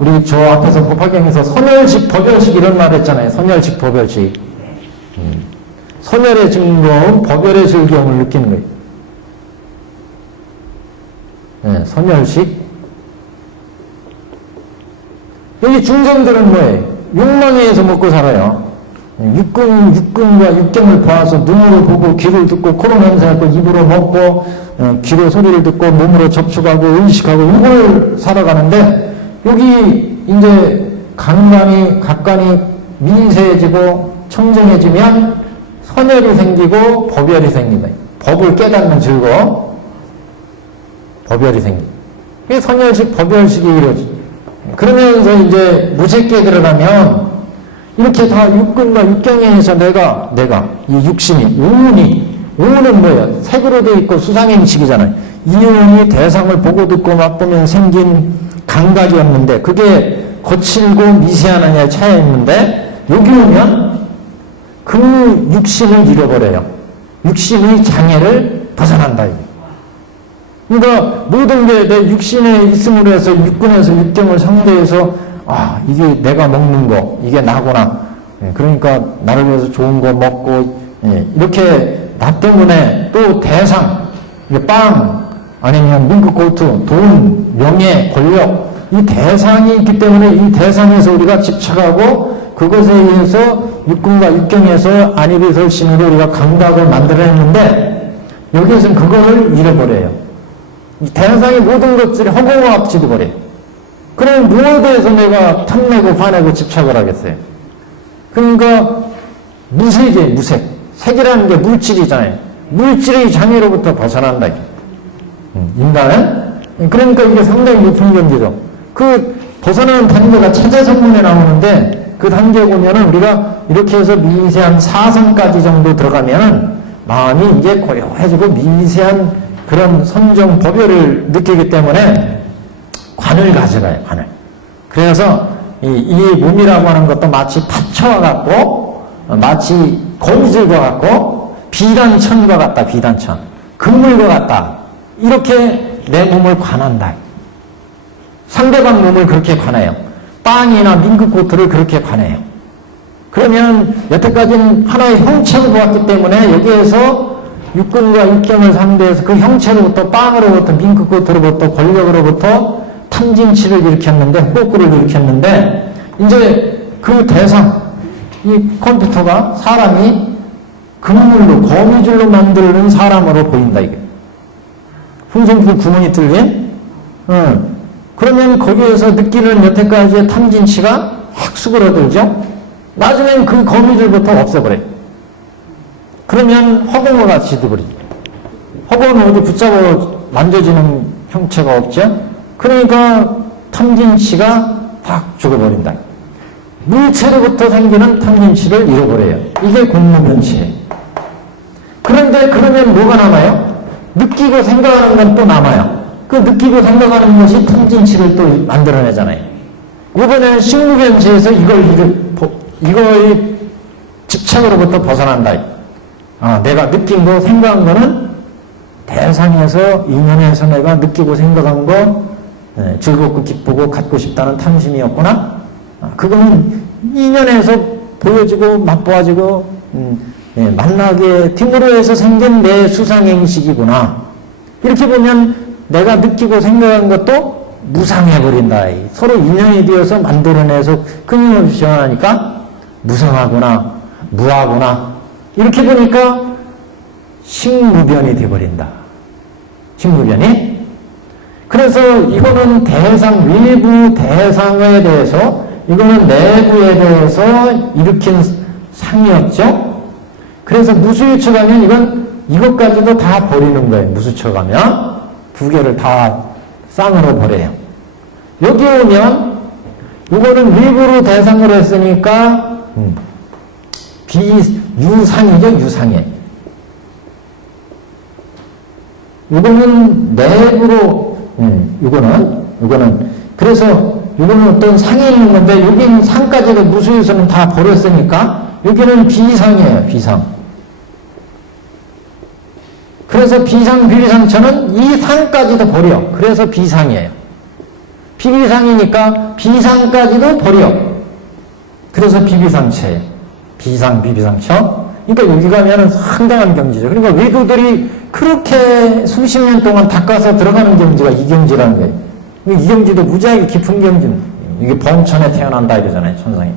우리 저 앞에서 법화경에서 선열식, 법열식 이런 말 했잖아요. 선열식, 법열식. 선열의 증거음, 법열의 즐거움을 느끼는 거예요. 네, 선열식. 여기 중생들은 뭐예요? 욕망에 의해서 먹고 살아요. 육근과 육경을 봐서 눈으로 보고 귀를 듣고 코로 냄새하고 입으로 먹고 귀로 소리를 듣고 몸으로 접촉하고 의식하고 이걸 살아가는데 여기 이제 각관이 미세해지고 청정해지면 선열이 생기고 법열이 생긴다. 법을 깨닫는 즐거움, 법열이 생긴다. 그게 선열식, 법열식이 이루어지죠. 그러면서 이제 무색계에 들어가면 이렇게 다 육근과 육경에 의해서 내가 이 육신이 우는 뭐예요? 색으로 되어 있고 수상행식이잖아요. 이 운이 대상을 보고 듣고 맛보면 생긴 감각이었는데 그게 거칠고 미세하느냐에 차이가 있는데 여기 오면 그 육신을 잃어버려요. 육신의 장애를 벗어난다. 그러니까 모든 게 내 육신에 있음으로 해서 육근에서 육경을 상대해서 이게 내가 먹는 거 이게 나구나. 그러니까 나를 위해서 좋은 거 먹고 이렇게 나 때문에 또 대상 빵 아니면 링크코트 돈 명예 권력 이 대상이 있기 때문에 이 대상에서 우리가 집착하고 그것에 의해서 육근과 육경에서 안입이설신으로 우리가 감각을 만들어냈는데 여기에서는 그거를 잃어버려요. 이 대상의 모든 것들이 허공과 합치돼 버려요. 그럼 무엇에 대해서 내가 탐내고 반하고 집착을 하겠어요? 그러니까 무색이에요. 무색. 색이라는 게 물질이잖아요. 물질의 장애로부터 벗어난다. 인간은 그러니까 이게 상당히 높은 경지죠. 그 벗어나는 단계가 차자성문에 나오는데 그 단계 보면은 우리가 이렇게 해서 미세한 사선까지 정도 들어가면은 마음이 이제 고요해지고 미세한 그런 선정 법요를 느끼기 때문에 관을 가져가요, 관을. 그래서 이 몸이라고 하는 것도 마치 파초와 같고, 마치 거미줄과 같고, 비단천과 같다, 비단천. 그물과 같다. 이렇게 내 몸을 관한다. 상대방 몸을 그렇게 관해요. 빵이나 민크코트를 그렇게 관해요. 그러면 여태까지는 하나의 형체를 보았기 때문에 여기에서 육근과 육경을 상대해서 그 형체로부터 빵으로부터 민크코트로부터 권력으로부터 탐진치를 일으켰는데, 호구를 일으켰는데, 이제 그 대상, 이 컴퓨터가 사람이 그물로, 거미줄로 만드는 사람으로 보인다, 이게. 풍선불 구멍이 뚫린? 그러면 거기에서 느끼는 여태까지의 탐진치가 확 수그러들죠? 나중엔 그 거미줄부터 없애버려요. 그러면 허공과 같이 돼버리죠. 허공은 어디 붙잡아 만져지는 형체가 없죠? 그러니까 탐진치가 딱 죽어버린다. 물체로부터 생기는 탐진치를 잃어버려요. 이게 공무변치예요. 그런데 그러면 뭐가 남아요? 느끼고 생각하는 건 또 남아요. 그 느끼고 생각하는 것이 탐진치를 또 만들어내잖아요. 이번에는 식무변치에서 이거의 집착으로부터 벗어난다. 내가 느낀 거, 생각한 거는 대상에서, 인연에서 내가 느끼고 생각한 거, 즐겁고 기쁘고 갖고 싶다는 탐심이었구나. 그거는 인연에서 보여지고 맛보아지고 만나게 틈으로 해서 생긴 내 수상행식이구나. 이렇게 보면 내가 느끼고 생각한 것도 무상해버린다. 서로 인연이 되어서 만들어내서 끊임없이 변하니까 무상하구나, 무하구나. 이렇게 보니까 식무변이 되어버린다. 식무변이. 그래서 이거는 대상, 외부 대상에 대해서, 이거는 내부에 대해서 일으킨 상이었죠. 그래서 무수유처 가면 이것까지도 다 버리는 거예요. 무수처 가면 두 개를 다 쌍으로 버려요. 여기 오면 이거는 외부로 대상으로 했으니까 유상이죠. 유상해. 이거는 내부로 이거는 그래서 이거는 어떤 상에 있는 건데 여기는 상까지도 무수유서는 다 버렸으니까 여기는 비상이에요. 비상. 그래서 비상, 비비상처는 이 상까지도 버려. 그래서 비상이에요. 비비상이니까 비상까지도 버려. 그래서 비비상체예요. 비상, 비비상처. 그러니까 여기 가면은 상당한 경지죠. 그러니까 외도들이 그렇게 수십 년 동안 닦아서 들어가는 경지가 이 경지라는 거예요. 이 경지도 무지하게 깊은 경지. 이게 범천에 태어난다 이러잖아요. 천상이.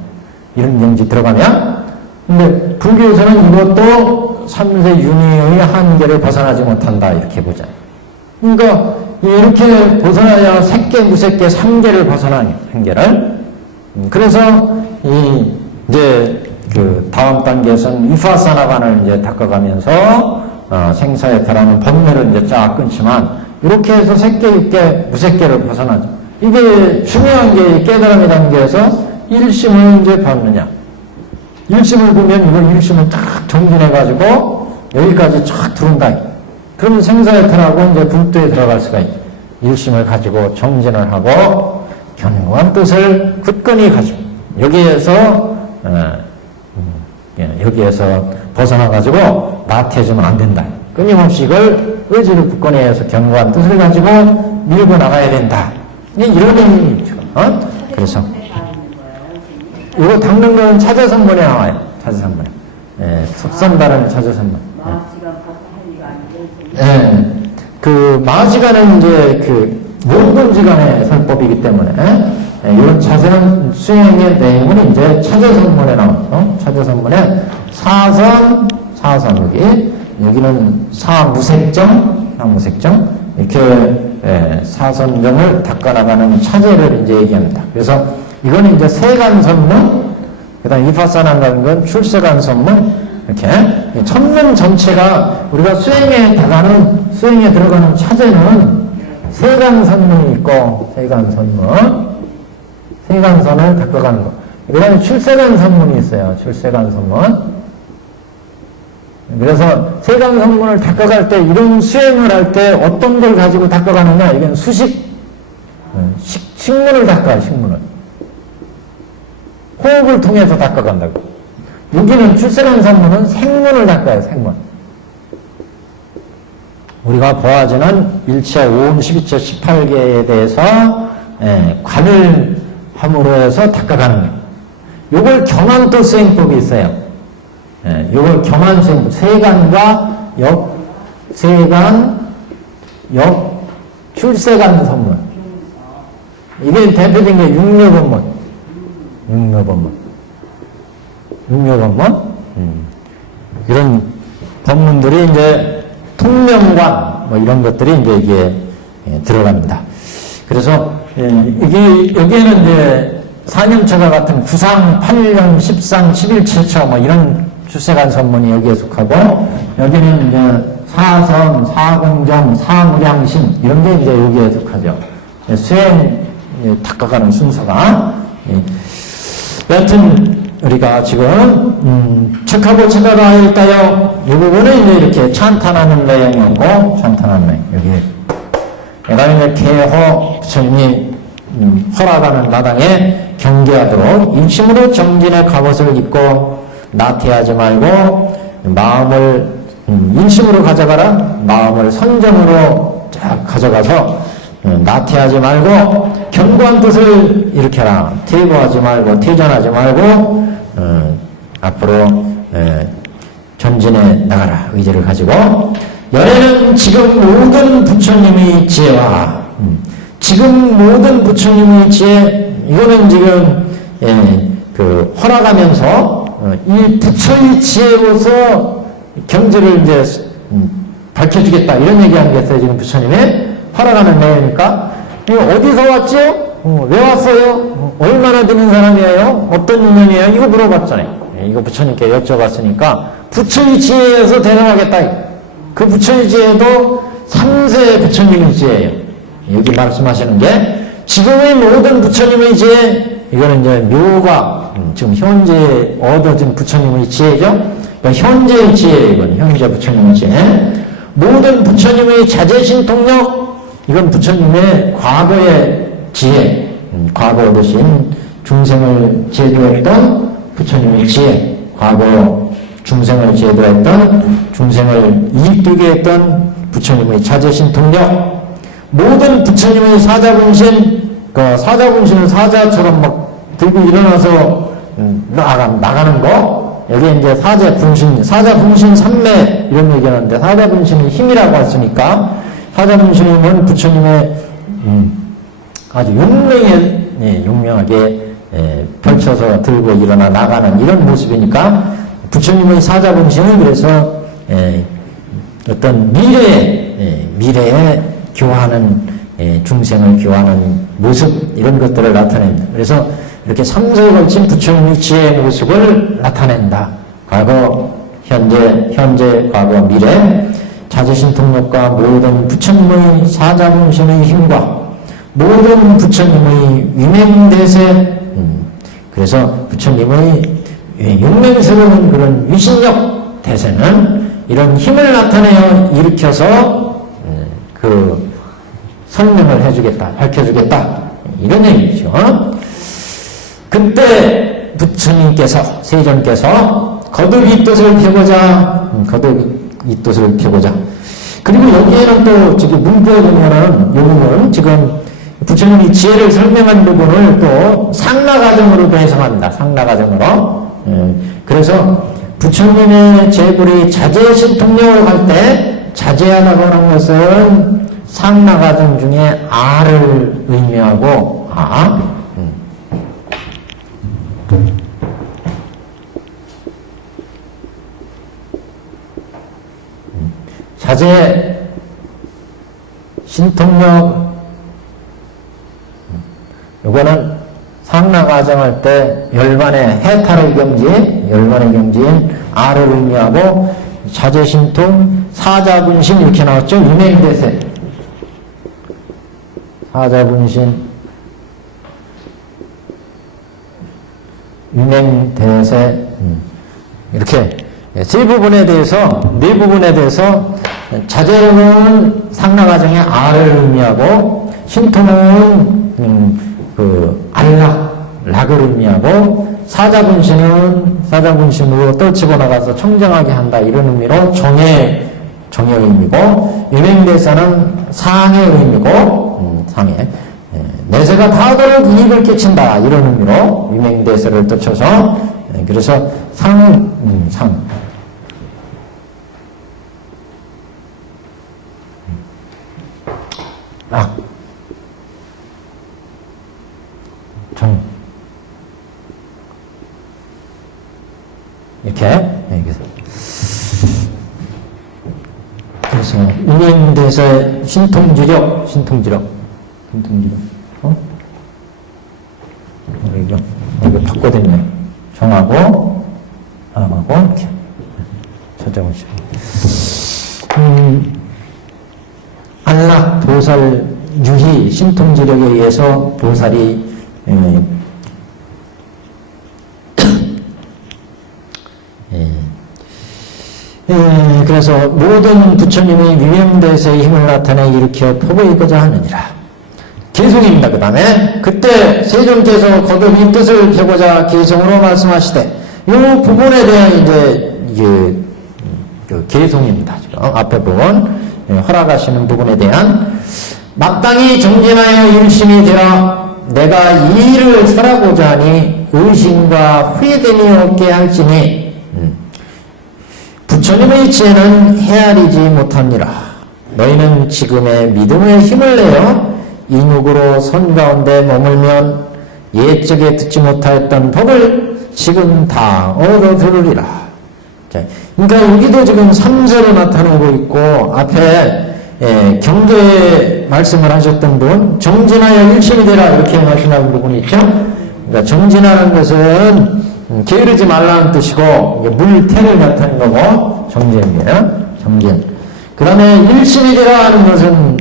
이런 경지 들어가면. 근데 불교에서는 이것도 삼세 윤회의 한계를 벗어나지 못한다 이렇게 보잖아요. 그러니까 이렇게 벗어나야 색계, 무색계, 삼계를 벗어나는 한계를. 그래서 이제 그 다음 단계에서는 위파사나반을 이제 닦아가면서 생사에 달하는 법례를 이제 쫙 끊지만 이렇게 해서 색계, 육계, 무색계를 벗어나죠. 이게 중요한 게 깨달음의 단계에서 일심을 이제 받느냐. 일심을 보면 이거 일심을 딱 정진해가지고 여기까지 쫙 들어온다. 그러면 생사에 달하고 이제 불도에 들어갈 수가 있죠. 일심을 가지고 정진을 하고 견고한 뜻을 굳건히 가지고 여기에서 벗어나가지고 나태해지면 안 된다. 끊임없이 이걸 의지를 굳건히 해서 견고한 뜻을 가지고 밀고 나가야 된다. 이런 의미죠. 그래서 이거 닦는 건 차저선본에 나와요. 차저선본에. 속선다는 차저선본. 그 마지간은 이제 그 모근지간의 설법이기 때문에 이런 자세한 수행의 내용은 이제 차저선본에 나와요. 차저선본에 사선 여기는 사무색정 이렇게 사선정을 닦아나가는 차제를 이제 얘기합니다. 그래서 이거는 이제 세간선문, 그 다음에 위파사나라는 건 출세간선문, 이렇게 천문 전체가 우리가 수행에 들어가는 차제는 세간선문이 있고 세간선을 닦아가는 거. 그 다음에 출세관 선문이 있어요. 출세관 선문. 그래서 세관 선문을 닦아갈 때, 이런 수행을 할 때 어떤 걸 가지고 닦아가느냐, 이건 식문을 닦아요, 식문을. 호흡을 통해서 닦아간다고. 여기는 출세관 선문은 생문을 닦아요, 생문. 우리가 보아지는 1체, 5음, 12체, 18개에 대해서 관을 함으로 해서 닦아가는 거예요. 요걸 경한도 수행법이 있어요. 요걸 경한수행법, 세관과 출세관 선문. 이게 대표적인 게 육묘법문. 이런 법문들이 이제 통명관, 뭐 이런 것들이 이제 이게 들어갑니다. 그래서, 여기에는 이제 4년처가 같은 9상, 8년, 10상, 11체처, 뭐 이런 출세관 선문이 여기에 속하고, 여기는 이제 사선, 사공정, 사무량심, 이런 게 이제 여기에 속하죠. 수행, 닦아가는 순서가. 여하튼, 우리가 지금, 책하고 책하다 일다요. 이 부분은 이제 이렇게 찬탄하는 내용이고, 찬탄하는 내용. 여기. 예가림의 개호 부처님이 허락하는 마당에 경계하도록 인심으로 정진의 갑옷을 입고 나태하지 말고 마음을 인심으로 가져가라. 마음을 선정으로 쫙 가져가서 나태하지 말고 견고한 뜻을 일으켜라. 퇴보하지 말고 퇴전하지 말고 앞으로 전진해 나가라. 의지를 가지고 열애는 지금 모든 부처님의 지혜와 지금 모든 부처님의 지혜, 이거는 지금 허락하면서 이 부처의 지혜로서 경지를 이제 밝혀주겠다, 이런 얘기하는 게 있어요. 지금 부처님이 허락하는 내용이니까. 어디서 왔지요? 왜 왔어요? 얼마나 되는 사람이에요? 어떤 인연이에요? 이거 물어봤잖아요. 이거 부처님께 여쭤봤으니까 부처의 지혜에서 대응하겠다. 그 부처의 지혜도 3세 부처님의 지혜예요. 여기 말씀하시는 게 지금의 모든 부처님의 지혜, 이거는 이제 묘가 지금 현재 얻어진 부처님의 지혜죠. 그러니까 현재의 지혜, 이건 현재 부처님의 지혜. 모든 부처님의 자제신통력, 이건 부처님의 과거의 지혜, 과거 얻으신 중생을 제도했던 부처님의 지혜, 과거 중생을 제도했던, 중생을 이익되게 했던 부처님의 자제신통력, 모든 부처님의 사자분신, 그 사자분신은 사자처럼 막 들고 일어나서 나가는 거, 여기 이제 사자분신 3매 이런 얘기하는데, 사자분신이 힘이라고 했으니까, 사자분신은 부처님의 아주 용맹하게 펼쳐서 들고 일어나 나가는 이런 모습이니까, 부처님의 사자분신은 그래서 어떤 미래에 교화하는, 중생을 교화하는 모습, 이런 것들을 나타낸다. 그래서 이렇게 3세에 걸친 부처님의 지혜의 모습을 나타낸다. 과거, 현재, 과거, 미래, 자제신통력과 모든 부처님의 사자분신의 힘과 모든 부처님의 위맹대세, 그래서 부처님의 용맹스러운 그런 위신력 대세는 이런 힘을 나타내어 일으켜서 그 설명을 해주겠다, 밝혀주겠다, 이런 얘기죠. 그때 부처님께서, 세존께서 거듭 이 뜻을 펴보자, 그리고 여기에는 또 지금 문구에 보면은 이 부분, 지금 부처님이 지혜를 설명한 부분을 또 상라가정으로도 해석합니다. 상라가정으로. 그래서 부처님의 제불이 자제신통력을 할 때 자제하다고 하는 것은 상라가정 중에 아를 의미하고, 자제 신통력, 요거는 상라가정할 때 열반의 해탈의 경지인 아를 의미하고, 자제신통, 사자분신 이렇게 나왔죠. 유맹대세, 사자분신, 위맹대세, 이렇게 세 부분에 대해서, 네 부분에 대해서 자제는 상나가정의 아를 의미하고, 신통은 안락, 락을 의미하고, 사자분신으로 떨치고 나가서 청정하게 한다, 이런 의미로 정의 의미고, 위맹대사는 상의 의미고, 상의. 내세가 다하도록 이익을 끼친다, 이런 의미로 위맹대세를 떨쳐서, 그래서 상. 락. 정. 이렇게. 그래서 위맹대세 신통지력. 이거 바꿔드리네. 정하고, 암하고, 이렇게. 찾아보시고. 안락, 보살, 유희, 신통지력에 의해서 보살이, 그래서 모든 부처님이 위명대세의 힘을 나타내 일으켜 포부이고자 하느니라. 계속입니다. 그 다음에 그때 세존께서 거듭 이 뜻을 펴고자 계성으로 말씀하시되 이 부분에 대한 이제 계송입니다. 지금 앞에 부분 허락하시는 부분에 대한 마땅히 정진하여 일심이 되라. 내가 이 일을 설하고자 하니 의심과 후회됨이 없게 할지니 부처님의 지혜는 헤아리지 못합니다. 너희는 지금의 믿음의 힘을 내어 인육으로 선 가운데 머물면 옛적에 듣지 못하였던 법을 지금 다 얻어 들으리라. 그러니까 여기도 지금 3세로 나타나고 있고 앞에 경계에 말씀을 하셨던 분 정진하여 일심이 되라 이렇게 말씀하는 부분이 있죠. 그러니까 정진하는 것은 게으르지 말라는 뜻이고 물태를 나타내는 거고 정진이에요. 정진. 그 다음에 일심이 되라 하는 것은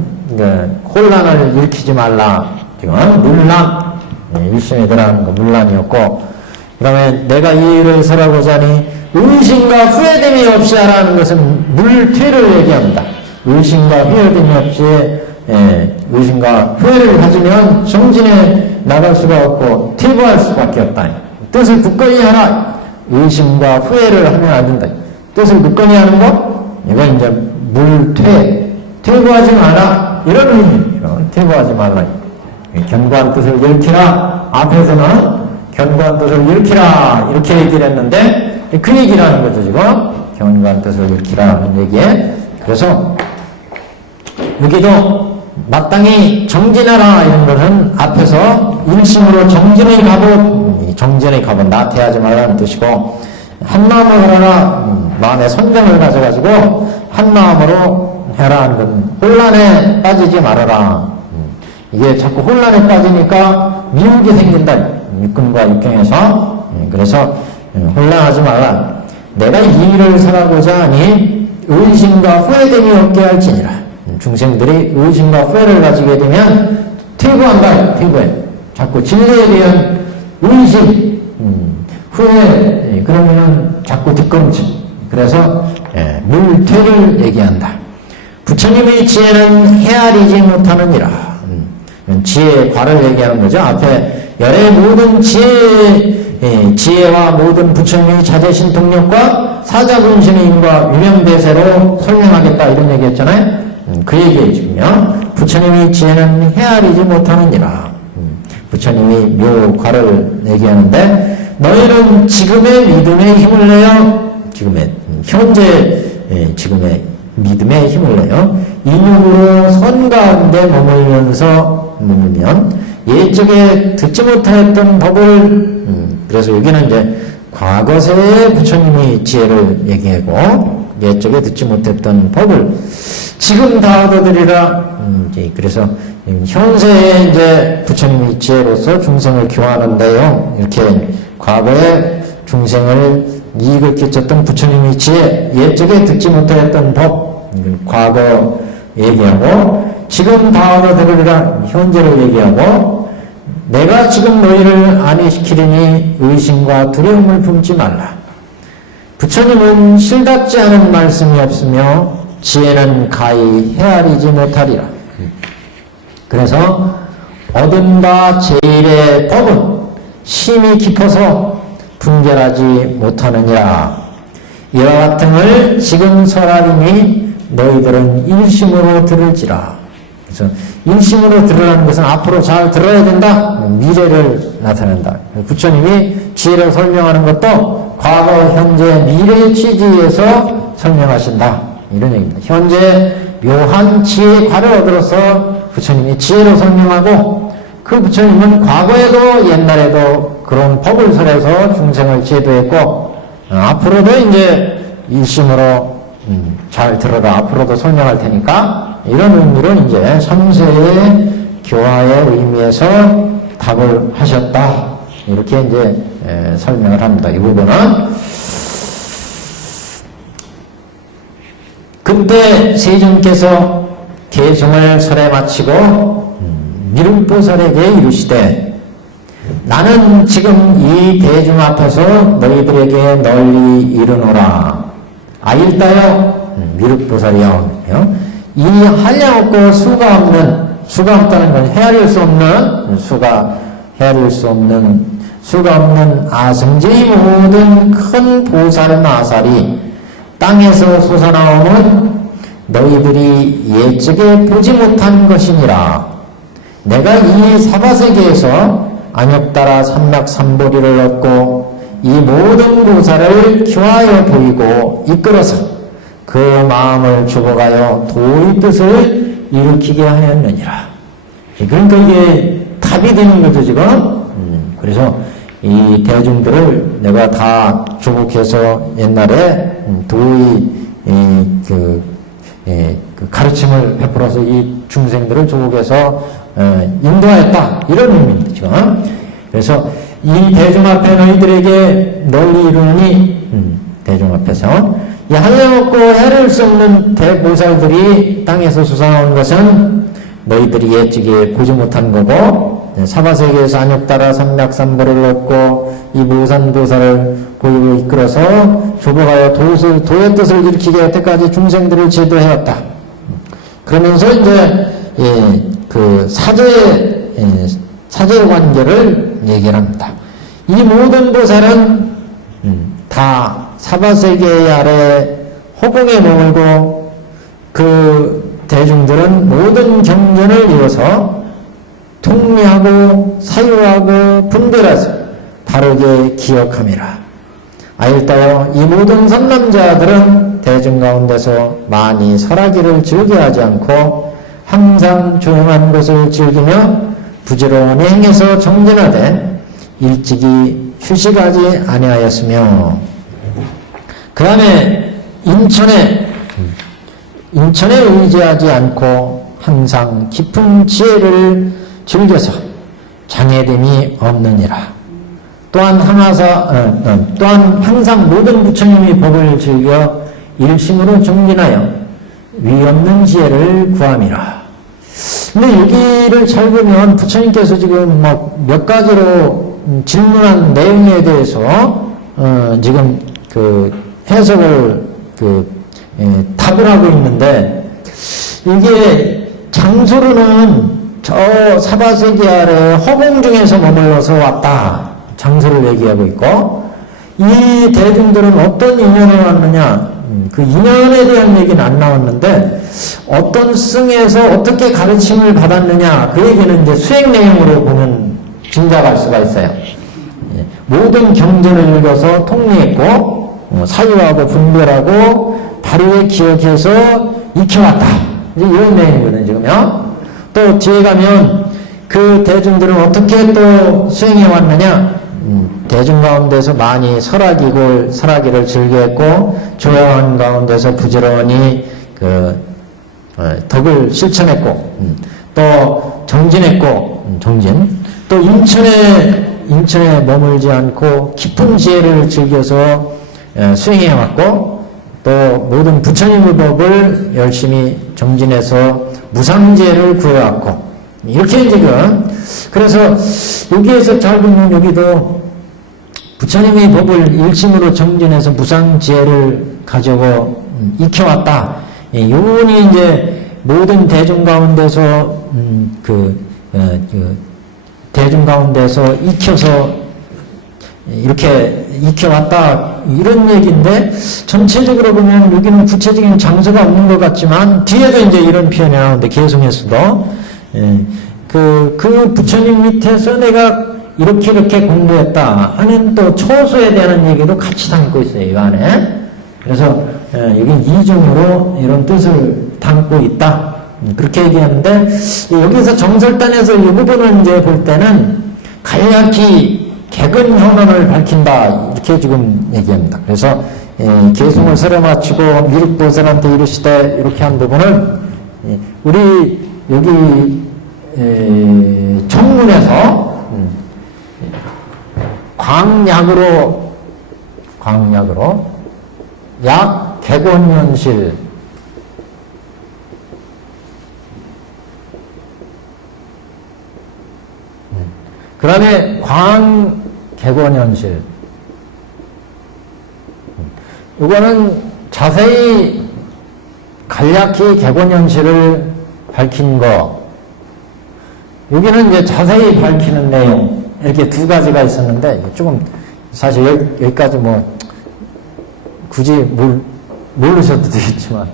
혼란을 일으키지 말라. 지금 물란. 일심이 되라 하는 거 물란이었고 그 다음에 내가 이 일을 설하고자 하니 의심과 후회됨이 없이 하라는 것은 물퇴를 얘기합니다. 의심과 후회됨이 없이 의심과 후회를 가지면 정진에 나갈 수가 없고 퇴보할 수밖에 없다. 뜻을 굳건히 하라. 의심과 후회를 하면 안 된다. 뜻을 굳건히 하는 것? 이건 이제 물퇴. 퇴보하지 마라. 이런 의미예요. 퇴보하지 말라. 견고한 뜻을 일으키라. 앞에서는 견고한 뜻을 일으키라. 이렇게 얘기를 했는데 그 얘기를 하는 거죠, 지금. 견고한 뜻을 일으키라는 얘기에. 그래서 여기도 마땅히 정진하라 이런 것은 앞에서 일심으로 정진의 갑옷 나태하지 말라는 뜻이고 한마음으로 하라 마음의 선정을 가져가지고 한마음으로 해라 하는 건 혼란에 빠지지 말아라. 이게 자꾸 혼란에 빠지니까 미혹이 생긴다. 육근과 육경에서. 그래서 혼란하지 말라. 내가 이 일을 설하고자 하니 의심과 후회됨이 없게 할지니라. 중생들이 의심과 후회를 가지게 되면 퇴보한다. 퇴보해. 자꾸 진리에 대한 의심, 후회, 그러면은 자꾸 뒷걸음질. 그래서 물퇴를 얘기한다. 부처님의 지혜는 헤아리지 못하느니라. 지혜의 과를 얘기하는 거죠. 앞에 열의 모든 지혜와 모든 부처님의 자제신통력과 사자분신의 힘과 유명대세로 설명하겠다 이런 얘기했잖아요. 그 얘기에 지금요. 부처님의 지혜는 헤아리지 못하느니라. 부처님이 묘과를 얘기하는데 너희는 지금의 믿음의 힘을 내어 지금의 믿음의 힘을 내어 인육으로 선 가운데 머물면 옛적에 듣지 못하였던 법을 그래서 여기는 이제 과거세의 부처님이 지혜를 얘기하고 옛적에 듣지 못했던 법을 지금 다 얻어들이라. 그래서 현세에 이제 부처님이 지혜로서 중생을 교화하는데요. 이렇게 과거에 중생을 이익을 끼쳤던 부처님의 지혜, 옛적에 듣지 못하였던 법, 과거 얘기하고 지금 다 얻어들으리라 현재를 얘기하고 내가 지금 너희를 안위시키리니 의심과 두려움을 품지 말라. 부처님은 실답지 않은 말씀이 없으며 지혜는 가히 헤아리지 못하리라. 그래서 얻은 바 제일의 법은 심히 깊어서 분별하지 못하느니라. 이와 같음을 지금 설하리니 너희들은 일심으로 들을지라. 그래서 일심으로 들으라는 것은 앞으로 잘 들어야 된다. 미래를 나타낸다. 부처님이 지혜를 설명하는 것도 과거, 현재, 미래의 취지에서 설명하신다. 이런 얘기입니다. 현재 묘한 지혜의 과를 얻어서 부처님이 지혜로 설명하고 그 부처님은 과거에도 옛날에도 그런 법을 설해서 중생을 제도했고 앞으로도 이제 일심으로 잘 들어라. 앞으로도 설명할 테니까 이런 의미로 이제 3세의 교화의 의미에서 답을 하셨다. 이렇게 이제 설명을 합니다. 이 부분은 그때 세존께서 개송을 설에 마치고 미륵보살에게 이르시되 나는 지금 이 대중 앞에서 너희들에게 널리 이르노라. 아일다여 미륵보살이여 이 한량없고 수가 없다는 건 헤아릴 수 없는 수가 없는 아승제의 모든 큰 보살 마살이 땅에서 솟아나오는 너희들이 예측에 보지 못한 것이니라. 내가 이 사바세계에서 안역따라 삼락삼보리를 얻고 이 모든 보살을 교하여 보이고 이끌어서 그 마음을 주복하여 도의 뜻을 일으키게 하였느니라. 그러니까 이게 답이 되는 거죠 지금. 그래서 이 대중들을 내가 다 주복해서 옛날에 도의 그 가르침을 베풀어서 이 중생들을 주복해서 인도하였다. 이런 의미입니다 지금. 그래서 이 대중 앞에 너희들에게 널리 이르니 대중 앞에서 이 한량없고 헤아릴 수 없는 대보살들이 땅에서 솟아나온 것은 너희들이 예측에 보지 못한 거고 사바세계에서 안역따라 삼락삼보를 얻고 이 모산보살을 고입을 이끌어서 조복하여 도의 뜻을 일으키게 여태까지 중생들을 제도해왔다. 그러면서 이제 그 사제의 관계를 얘기를 합니다. 이 모든 보살은 다 사바세계 아래 허공에 머물고 그 대중들은 모든 경전을 이어서 통미하고 사유하고 분별해서 바르게 기억함이라. 아일다여 이 모든 선남자들은 대중 가운데서 많이 설하기를 즐겨하지 않고 항상 조용한 것을 즐기며 부지런히 행해서 정진하되 일찍이 휴식하지 아니하였으며 그 다음에 인천에 의지하지 않고 항상 깊은 지혜를 즐겨서 장애됨이 없느니라. 또한 항상 모든 부처님의 법을 즐겨 일심으로 정진하여 위없는 지혜를 구함이라. 근데 여기를 잘 보면 부처님께서 지금 막 몇 가지로 질문한 내용에 대해서 지금 그 해석을 답을 하고 있는데 이게 장소로는 저 사바세계 아래 허공 중에서 머물러서 왔다. 장소를 얘기하고 있고 이 대중들은 어떤 인연에 왔느냐 그 인연에 대한 얘기는 안 나왔는데 어떤 승에서 어떻게 가르침을 받았느냐 그 얘기는 이제 수행 내용으로 보면 짐작할 수가 있어요. 모든 경전을 읽어서 통리했고 사유하고 분별하고 바르게 기억해서 익혀왔다. 이제 이런 내용이거든요 지금요. 또 뒤에 가면 그 대중들은 어떻게 또 수행해 왔느냐 대중 가운데서 많이 설하기를 즐겨했고 조용한 가운데서 부지런히 그 덕을 실천했고 또 정진했고 또 인천에 머물지 않고 깊은 지혜를 즐겨서 수행해 왔고 또 모든 부처님의 법을 열심히 정진해서 무상지혜를 구해왔고 이렇게 지금, 그래서 여기에서 잘 보면 여기도 부처님이 법을 일심으로 정진해서 무상지혜를 가지고 익혀왔다. 이 부분이 이제 모든 대중 가운데서, 대중 가운데서 익혀서 이렇게 익혀왔다. 이런 얘기인데, 전체적으로 보면 여기는 구체적인 장소가 없는 것 같지만, 뒤에도 이제 이런 표현이 나오는데, 개성에서도. 그 부처님 밑에서 내가 이렇게 공부했다 하는 또 초소에 대한 얘기도 같이 담고 있어요, 이 안에. 그래서, 여기 이중으로 이런 뜻을 담고 있다. 그렇게 얘기하는데, 여기서 정설단에서 이 부분을 이제 볼 때는 간략히 개근현원을 밝힌다. 이렇게 지금 얘기합니다. 그래서, 개송을 설에 마치고 미륵보살한테 이르시되 이렇게 한 부분을, 우리 여기, 정문에서, 광약으로, 약 개곤현실, 그 다음에 광개곤현실, 이거는 자세히 간략히 개곤현실을 밝힌 거, 여기는 이제 자세히 밝히는 내용, 이렇게 두 가지가 있었는데, 조금, 사실 여기까지 뭐, 굳이 모르셔도 되겠지만,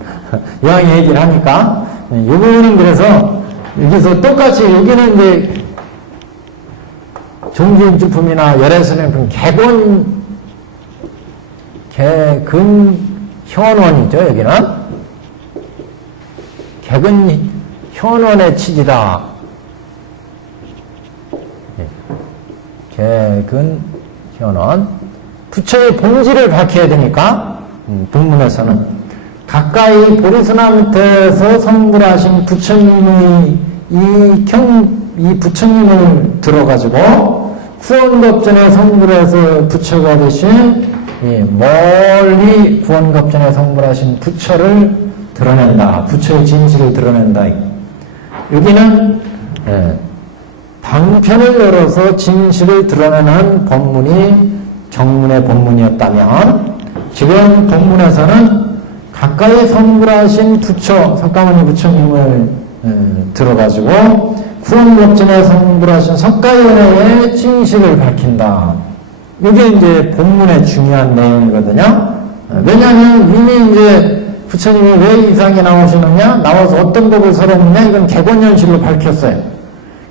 이왕 얘기를 하니까, 이 부분은 그래서, 여기서 똑같이, 여기는 이제, 종진주품이나 열애선행품, 개근현원이죠, 여기는. 개근현원의 취지다. 개근현원. 부처의 본질을 밝혀야 되니까, 본문에서는. 가까이 보리스나 밑에서 성불하신 부처님이 이 부처님을 들어가지고, 구원겁전에 성불해서 부처가 되신, 멀리 구원겁전에 성불하신 부처를 드러낸다. 부처의 진실을 드러낸다. 여기는, 방편을 열어서 진실을 드러내는 법문이 정문의 법문이었다면, 지금 법문에서는 가까이 성불하신 부처, 석가모니 부처님을 들어가지고 구원겁전에 성불하신 석가연의 진실을 밝힌다. 이게 이제 본문의 중요한 내용이거든요. 왜냐하면 이미 이제 부처님이 왜 이 세상에 나오시느냐, 나와서 어떤 법을 설했느냐, 이건 개곤현실로 밝혔어요.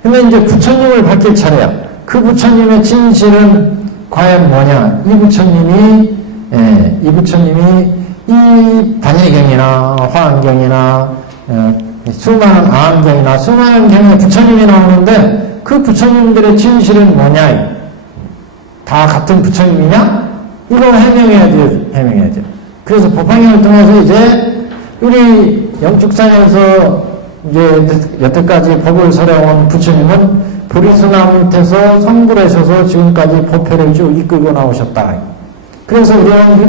근데 이제 부처님을 밝힐 차례야. 그 부처님의 진실은 과연 뭐냐? 이 부처님이 이 단예경이나 화엄경이나 수많은 아함경이나 수많은 경에 부처님이 나오는데 그 부처님들의 진실은 뭐냐? 다 같은 부처님이냐? 이걸 해명해야 돼요. 그래서 법화경을 통해서 이제 우리 영축산에서 이제 여태까지 법을 설해온 부처님은 보리수나 밑에서 성불하셔서 지금까지 법회를 쭉 이끌고 나오셨다. 그래서 우리는 이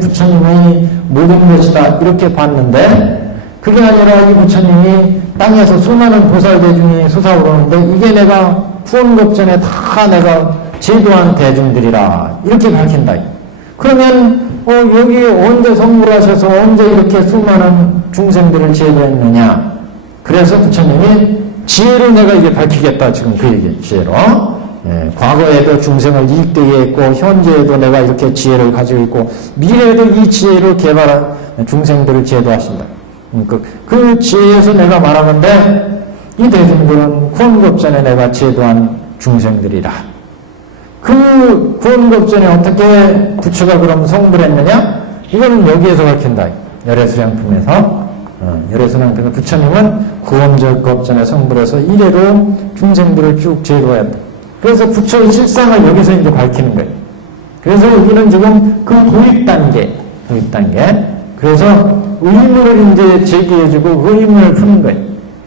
부처님이 모든 것이다 이렇게 봤는데, 그게 아니라 이 부처님이 땅에서 수많은 보살 대중이 솟아오르는데 이게 내가 구원겁전에 다 내가 제도한 대중들이라 이렇게 밝힌다. 그러면 여기 언제 성불하셔서 언제 이렇게 수많은 중생들을 제도했느냐? 그래서 부처님이 지혜로 내가 이제 밝히겠다. 지금 그 얘기, 지혜로. 과거에도 중생을 이익되게 했고, 현재에도 내가 이렇게 지혜를 가지고 있고, 미래에도 이 지혜를 개발한 중생들을 제도하신다. 그 지혜에서 내가 말하는데, 이 대중들은 구원겁전에 내가 제도한 중생들이라. 그 구원겁전에 어떻게 부처가 그럼 성불했느냐? 이거는 여기에서 밝힌다. 열애수량품에서. 열애수량품에서 부처님은 구원적 겁전에 성불해서 이래로 중생들을 쭉 제도했다. 그래서 부처의 실상을 여기서 이제 밝히는 거예요. 그래서 여기는 지금 그 도입단계. 그래서 의문을 이제 제기해주고 그 의문을 푸는 거예요.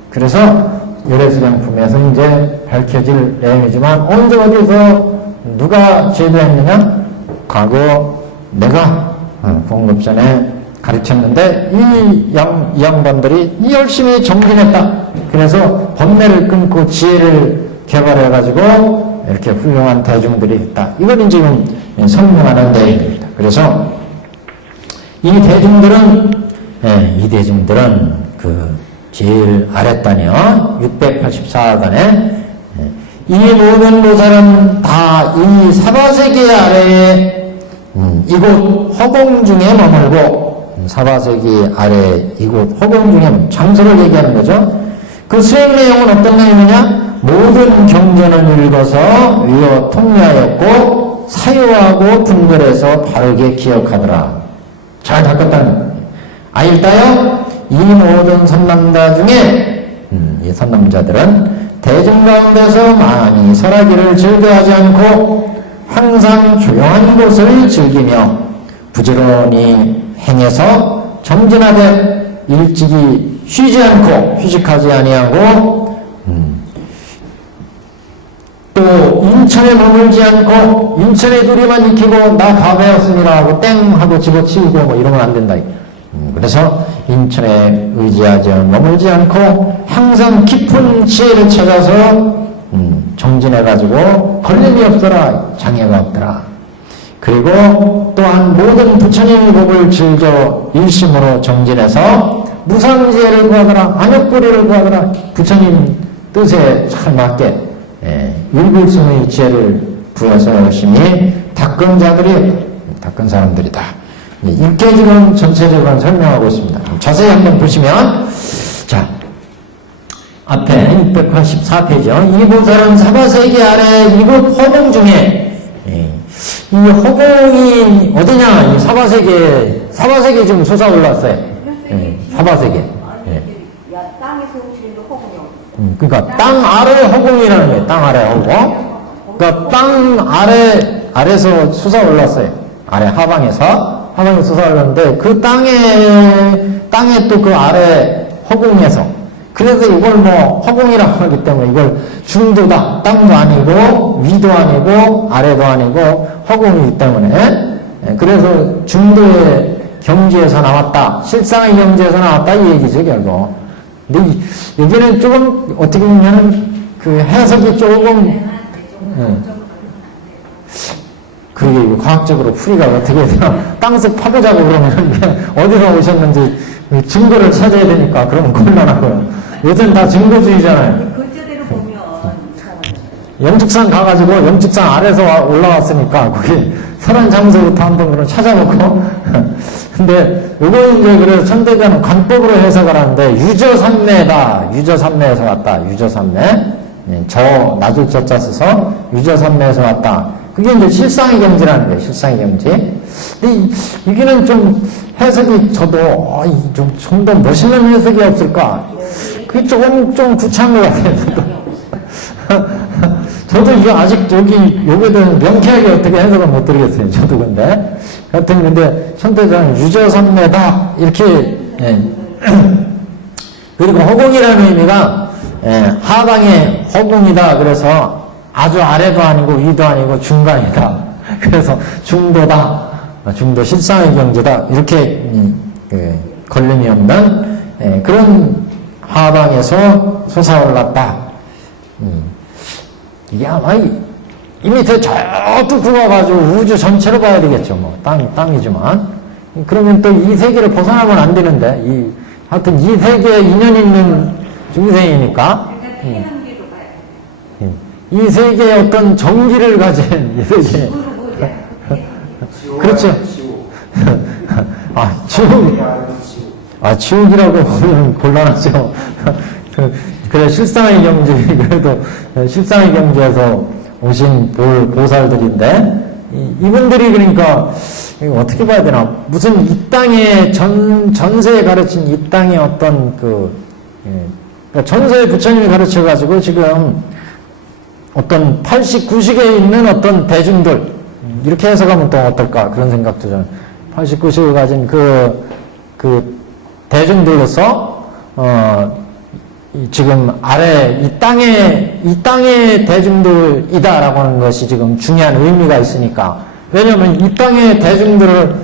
그래서 열애수량품에서 이제 밝혀질 내용이지만 언제 어디서 누가 제도했느냐? 과거 내가 공급전에 가르쳤는데 이 양반들이 열심히 정진했다. 그래서 번뇌를 끊고 지혜를 개발해가지고 이렇게 훌륭한 대중들이 있다. 이걸 지금 설명하는 내용입니다. 그래서 이 대중들은 그 제일 아랫단이요. 684단에 이 모든 보살은 다 이 사바세계 아래에 이곳 허공 중에 머물고 사바세계 아래 이곳 허공 중에 장소를 얘기하는 거죠. 그 수행 내용은 어떤 내용이냐? 모든 경전을 읽어서 외워 통례하였고 사유하고 분별해서 바르게 기억하더라. 잘 닦았다는 거예요. 아일다여 이 모든 선남자 중에 이 선남자들은 대중 가운데서 많이 설하기를 즐겨하지 않고 항상 조용한 곳을 즐기며 부지런히 행해서 정진하되 일찍이 쉬지 않고 휴식하지 아니하고 또 인천에 머물지 않고 인천에 둘이만 익히고 나 다 배웠습니다 하고 땡 하고 집어치우고 뭐 이러면 안 된다. 그래서 인천에 의지하지 머물지 않고 항상 깊은 지혜를 찾아서 정진해가지고 걸림이 없더라, 장애가 없더라. 그리고 또한 모든 부처님 법을 즐겨 일심으로 정진해서 무상지혜를 구하더라, 안역불이를 구하더라. 부처님 뜻에 잘 맞게 일불승의 지혜를 구해서 열심히 닦은 사람들이다. 이렇게 지금 전체적으로 설명하고 있습니다. 자세히 한번 보시면, 자, 앞에 684페이지요. 이 보살은 사바세계 아래 이곳 허공 중에, 이 허공이 어디냐? 이 사바세계 지금 솟아 올랐어요. 사바세계. 땅에서 오시는 허공이요. 그러니까 땅 아래 허공이라는 거예요. 땅 아래 허공. 그러니까 땅 아래서 솟아 올랐어요. 아래 하방에서 솟아 올랐는데 그 땅에 또 그 아래 허공에서 그래서 이걸 뭐 허공이라고 하기 때문에 이걸 중도다. 땅도 아니고 위도 아니고 아래도 아니고 허공이기 때문에 그래서 중도의 경지에서 나왔다. 실상의 경지에서 나왔다 이 얘기죠 결국. 근데 여기는 조금 어떻게 보면 그 해석이 조금 그게 과학적으로 풀이가 어떻게 되나 땅속 파보자고 그러면 어디서 오셨는지 증거를 찾아야 되니까 그러면 곤란하고요. 요즘 다 증거주의잖아요. 글자대로 보면 영축산 가가지고 영축산 아래서 올라왔으니까 거기 설한 장소부터 한번 그럼 찾아놓고 근데 요거 이제 그래서 천대자는 관법으로 해석을 하는데 유저산매다. 유저산매에서 왔다. 유저산매. 저 낮을 저자 써서 유저산매에서 왔다. 그게 이제 실상의 경지라는 거예요. 실상의 경지. 근데 여기는 좀 해석이 저도 좀 더 멋있는 해석이 없을까? 그게 좀 구차한 것 같아요. 저도 이거 아직 여기에 대한 명쾌하게 어떻게 해석을 못 드리겠어요. 저도 근데. 하여튼 근데 천대자는 유저산매다. 이렇게 그리고 허공이라는 의미가 하방의 허공이다. 그래서 아주 아래도 아니고 위도 아니고 중간이다. 그래서 중도다. 중도 실상의 경지다. 이렇게 걸림이 없는 그런 하방에서 솟아올랐다. 이게 아마 이 밑에 저 뚝뚝 가가지고 우주 전체로 봐야 되겠죠. 뭐 땅이지만 그러면 또 이 세계를 벗어나면 안 되는데 하여튼 이 세계에 인연 있는 중생이니까 이 세계에 어떤 정기를 가진 이 세계. 그렇죠. 지옥이라고 보면 곤란하죠. 그래, 실상의 경지, 그래도 실상의 경지에서 오신 보살들인데, 이분들이 그러니까, 어떻게 봐야 되나, 무슨 이 땅의 전세에 가르친 이 땅의 어떤 그러니까 전세의 부처님이 가르쳐가지고 지금 어떤 89식에 있는 어떤 대중들, 이렇게 해석하면 또 어떨까, 그런 생각도 저는. 89식을 가진 그 대중들로서, 지금 아래 이 땅의 대중들이다라고 하는 것이 지금 중요한 의미가 있으니까. 왜냐하면 이 땅의 대중들을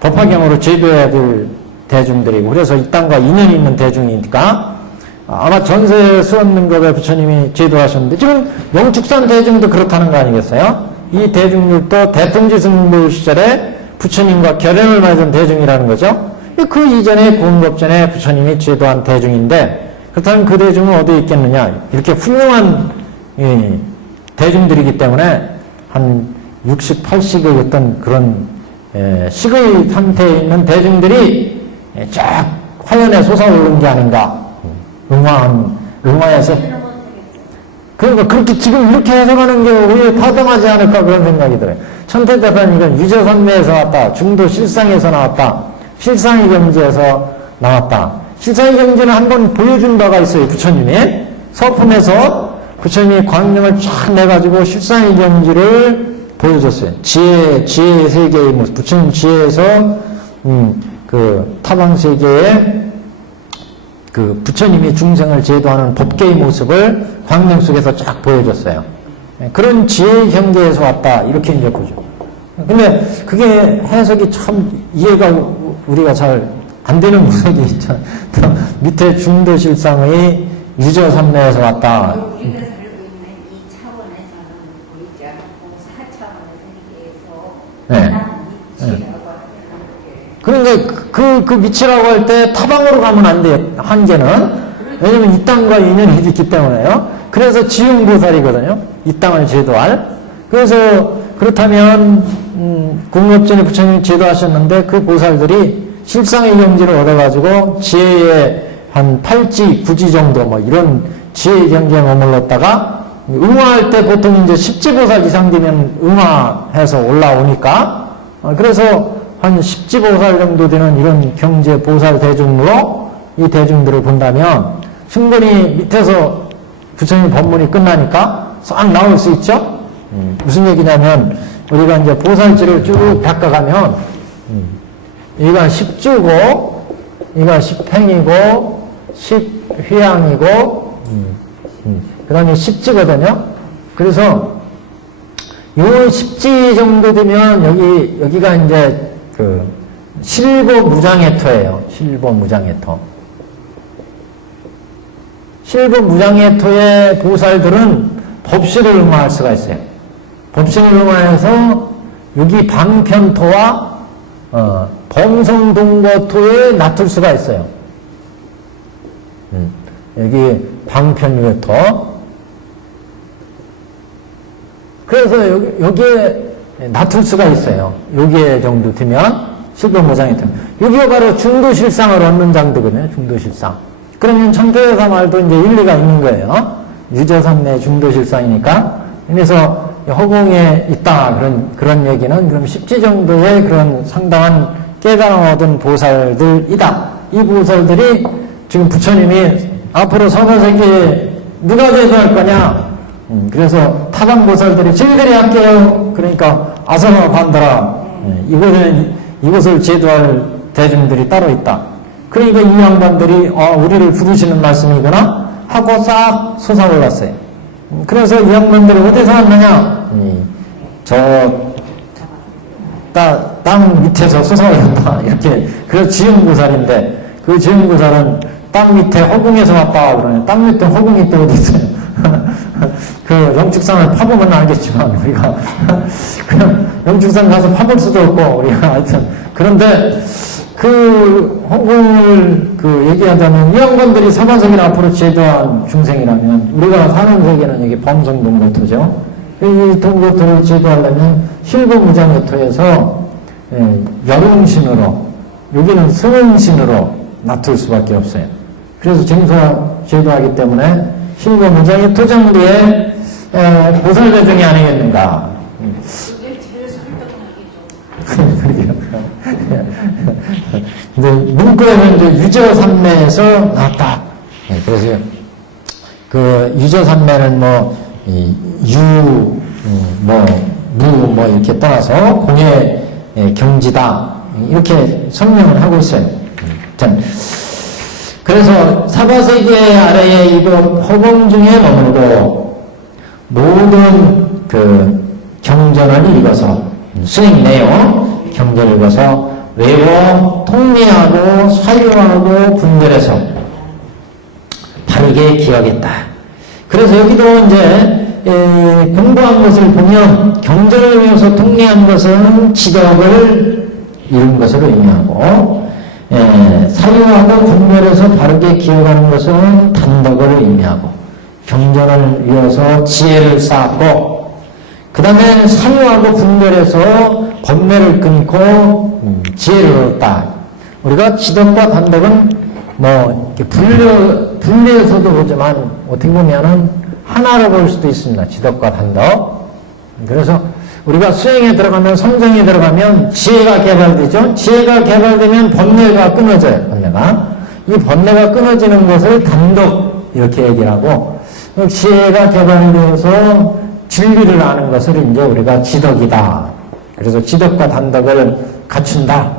법화경으로 제도해야 될 대중들이고, 그래서 이 땅과 인연이 있는 대중이니까, 아마 전세 수원능겁에 부처님이 제도하셨는데 지금 영축산 대중도 그렇다는 거 아니겠어요? 이 대중들도 대통지승부 시절에 부처님과 결연을 맺은 대중이라는 거죠. 그 이전에 공급 전에 부처님이 제도한 대중인데 그렇다면 그 대중은 어디에 있겠느냐? 이렇게 훌륭한 대중들이기 때문에 한 60, 80의 어떤 그런 식의 상태에 있는 대중들이 쫙 화연에 솟아오른 게 아닌가. 응화에서. 그러니까 그렇게 지금 이렇게 해석하는 게 오히려 타당하지 않을까 그런 생각이 들어요. 천태대사는 이건 유저선매에서 나왔다. 중도 실상에서 나왔다. 실상의 경지에서 나왔다. 실상의 경지는 한번 보여준 바가 있어요. 부처님이. 서품에서 부처님이 광명을 쫙 내가지고 실상의 경지를 보여줬어요. 지혜의 세계의 모습. 부처님 지혜에서, 그 타방세계에 그 부처님이 중생을 제도하는 법계의 모습을 광명 속에서 쫙 보여줬어요. 그런 지혜의 경계에서 왔다. 이렇게 이제 보죠. 근데 그게 해석이 참 이해가 우리가 잘 안 되는 구석이 있죠. 밑에 중도실상의 유저선매에서 왔다. 우리가 살고 있는 이 차원에서는 보이지 않고 4차원의 세계에서 네. 미치라고 하는 게 그러니까 그 밑이라고 할 때 타방으로 가면 안 돼요. 한계는. 왜냐면 이 땅과 인연이 있기 때문에요. 그래서 지용보살이거든요. 이 땅을 제도할. 그래서 그렇다면 공업전에 부처님이 제도하셨는데 그 보살들이 실상의 경지를 얻어가지고 지혜의 한 8지, 9지 정도 뭐 이런 지혜의 경지에 머물렀다가 응화할 때 보통 이제 10지보살 이상 되면 응화해서 올라오니까 그래서 한 10지보살 정도 되는 이런 경제 보살 대중으로 이 대중들을 본다면 충분히 밑에서 부처님 법문이 끝나니까 싹 나올 수 있죠? 무슨 얘기냐면 우리가 이제 보살지를 쭉 닦아가면 이가 10주고 이가 10행이고 10휘양이고 그 다음에 10지거든요. 그래서 요 10지 정도 되면 여기가 이제 그 실보무장해토예요. 실보무장해토. 실보무장해토의 보살들은 법시를 응화할 수가 있어요. 법시를 응화해서 여기 방편토와 범성동거토에 놔둘 수가 있어요. 여기 방편유토. 그래서 여기에 놔둘 수가 있어요. 여기에 정도 되면 실보무장이 되면 여기가 바로 중도실상을 얻는 장도거든요. 중도실상. 그러면 천태대사 말도 이제 일리가 있는 거예요. 유저선내 중도실상이니까. 그래서 허공에 있다 그런 얘기는 그럼 10지 정도의 그런 상당한 깨달음 얻은 보살들이다. 이 보살들이 지금 부처님이 앞으로 서가세계에 누가 제도할 거냐? 그래서 타방보살들이 저희들이 할게요. 그러니까 아사마 반다라. 이것을 제도할 대중들이 따로 있다. 그러니까 이 양반들이 우리를 부르시는 말씀이구나 하고 싹 솟아올랐어요. 그래서 이 양반들이 어디서 왔느냐? 땅 밑에서 솟아올랐다. 이렇게. 그래서 지음보살인데 그 지음보살은 땅 밑에 허공에서 왔다 그러네. 땅 밑에 허공이 또 어디 있어요? 그 영축산을 파보면 알겠지만 우리가 그냥 영축산 가서 파볼 수도 없고 우리가 하여튼 그런데 그 허공을 얘기하자면 이 양반들이 사바세계를 앞으로 제도한 중생이라면 우리가 사는 세계는 여기 범성동거토죠. 이 동거토를 제도하려면 실보무장거토에서 여름신으로 여기는 성응신으로 놔둘 수밖에 없어요. 그래서 정사 제도하기 때문에 실보무장의 토장비에 보살대중이 아니겠는가. 그게 제일 설득력이죠. 근데 문구에는 이제 유저산매에서 나왔다. 그래서 그 유저산매는 무 이렇게 떠나서 공의 경지다. 이렇게 설명을 하고 있어요. 그래서 사바세계 아래에 이곳 허공 중에 머물고 모든 그 경전을 읽어서 스님 내용 경전을 읽어서 외워 통미하고 사유하고 분별해서 바로 바르게 기억했다. 그래서 여기도 이제 공부한 것을 보면 경전을 외워서 통례한 것은 지덕을 이룬 것으로 의미하고 사유하고 분별해서 바르게 기억하는 것은 단덕을 의미하고 경전을 외워서 지혜를 쌓았고 그 다음에 사유하고 분별해서 번뇌를 끊고 지혜를 얻었다. 우리가 지덕과 단덕은 뭐 이렇게 분리해서도 보지만 어떻게 보면은 하나로 볼 수도 있습니다. 지덕과 단덕. 그래서 우리가 수행에 들어가면 성정에 들어가면 지혜가 개발되죠. 지혜가 개발되면 번뇌가 끊어져요. 이 번뇌가 끊어지는 것을 단덕 이렇게 얘기를 하고 지혜가 개발되어서 진리를 아는 것을 이제 우리가 지덕이다. 그래서 지덕과 단덕을 갖춘다.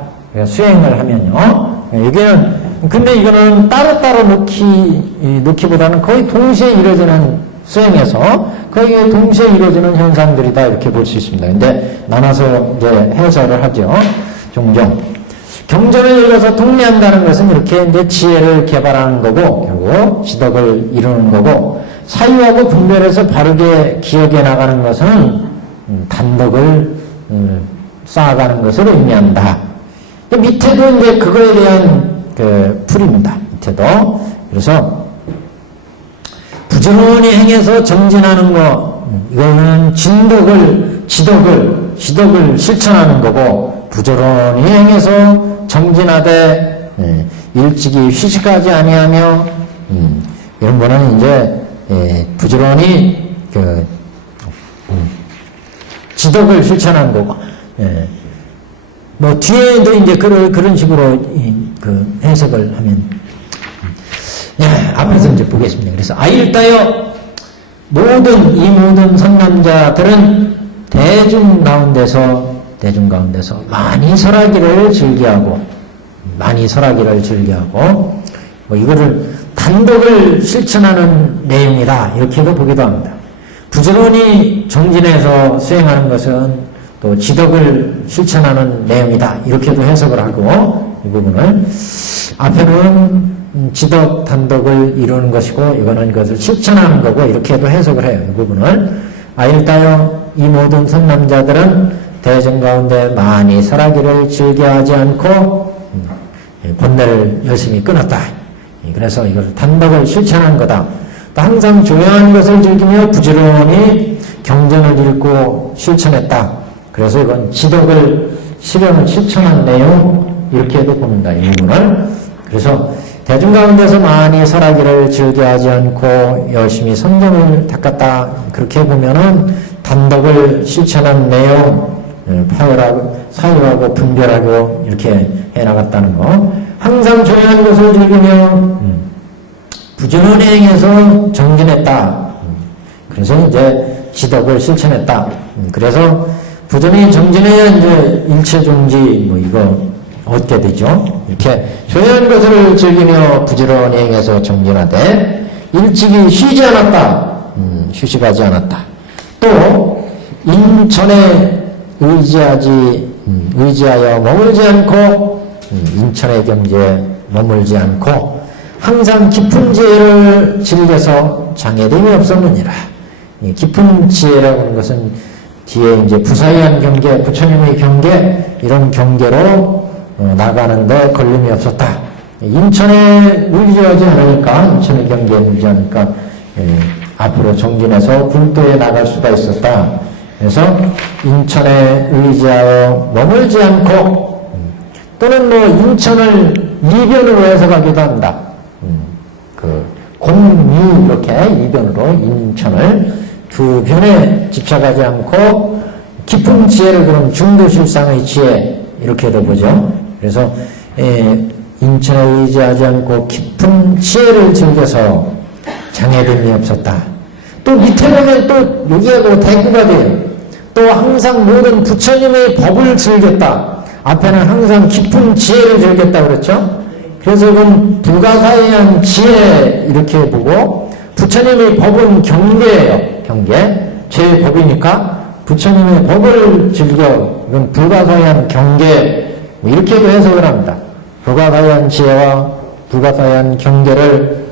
수행을 하면요. 여기는 근데 이거는 따로따로 놓기보다는 거의 동시에 이루어지는 수행에서 거의 동시에 이루어지는 현상들이다 이렇게 볼 수 있습니다. 근데 나눠서 이제 해설을 하죠. 종종 경전을 읽어서 통례한다는 것은 이렇게 이제 지혜를 개발하는 거고 결국 지덕을 이루는 거고 사유하고 분별해서 바르게 기억해 나가는 것은 단덕을 쌓아가는 것을 의미한다. 밑에도 이제 그거에 대한 풀입니다. 밑에도. 그래서 부지런히 행해서 정진하는 거, 이거는 지덕을 실천하는 거고, 부지런히 행해서 정진하되, 일찍이 휴식하지 아니하며, 이런 거는 이제, 부지런히, 지덕을 실천하는 거고, 뭐, 뒤에도 이제 그런 식으로, 해석을 하면, 앞에서 이제 보겠습니다. 그래서, 아일따여, 이 모든 선남자들은 대중 가운데서 많이 설하기를 즐겨하고, 뭐, 이거를 단독을 실천하는 내용이다. 이렇게도 보기도 합니다. 부지런히 정진해서 수행하는 것은 또 지덕을 실천하는 내용이다. 이렇게도 해석을 하고, 이 부분을. 앞에는 지덕, 단덕을 이루는 것이고, 이거는 이것을 실천하는 거고, 이렇게도 해석을 해요. 이 부분을. 아일따여 이 모든 선남자들은 대중 가운데 많이 설하기를 즐겨하지 않고, 번뇌를 열심히 끊었다. 그래서 이걸 단덕을 실천한 거다. 또 항상 조용한 것을 즐기며 부지런히 경전을 읽고 실천했다. 그래서 이건 지덕을 실천한 내용, 이렇게도 봅니다. 이 부분을. 그래서 대중 가운데서 많이 설하기를 즐겨하지 않고 열심히 선정을 닦았다. 그렇게 보면은 단덕을 실천한 내용, 파열하고 사유하고 분별하고 이렇게 해나갔다는 거. 항상 조용한 것을 즐기며 부지런히 행해서 정진했다. 그래서 이제 지덕을 실천했다. 그래서 부지런히 정진해야 이제 일체종지 뭐 이거 얻게 되죠. 이렇게 조용한 것을 즐기며 부지런히 행해서 정진하되 일찍이 쉬지 않았다. 휴식하지 않았다. 또 인천에 의지하여 머물지 않고 인천의 경지에 머물지 않고 항상 깊은 지혜를 즐겨서 장애됨이 없었느니라. 이 깊은 지혜라고 하는 것은 뒤에 이제 부사의한 경계, 부처님의 경계 이런 경계로 나가는데 걸림이 없었다. 인천에 물리하지 않으니까 인천의 경계에 물리지 않으니까 앞으로 정진해서 불도에 나갈 수가 있었다. 그래서 인천에 의지하여 머물지 않고 또는 뭐 인천을 이변으로 해석하기도 한다. 공유 이렇게 이변으로 인천을 두 변에 집착하지 않고 깊은 지혜를 그런 중도실상의 지혜 이렇게도 보죠. 그래서 인천에 의지하지 않고 깊은 지혜를 즐겨서 장애됨이 없었다. 또 밑에 보면 또 여기하고 대꾸가 돼요. 또 항상 모든 부처님의 법을 즐겼다. 앞에는 항상 깊은 지혜를 즐겼다 그랬죠. 그래서 이건 불가사의한 지혜 이렇게 보고 부처님의 법은 경계예요. 경계. 제 법이니까 부처님의 법을 즐겨. 이건 불가사의한 경계 뭐 이렇게도 해석을 합니다. 불가사의한 지혜와 불가사의한 경계를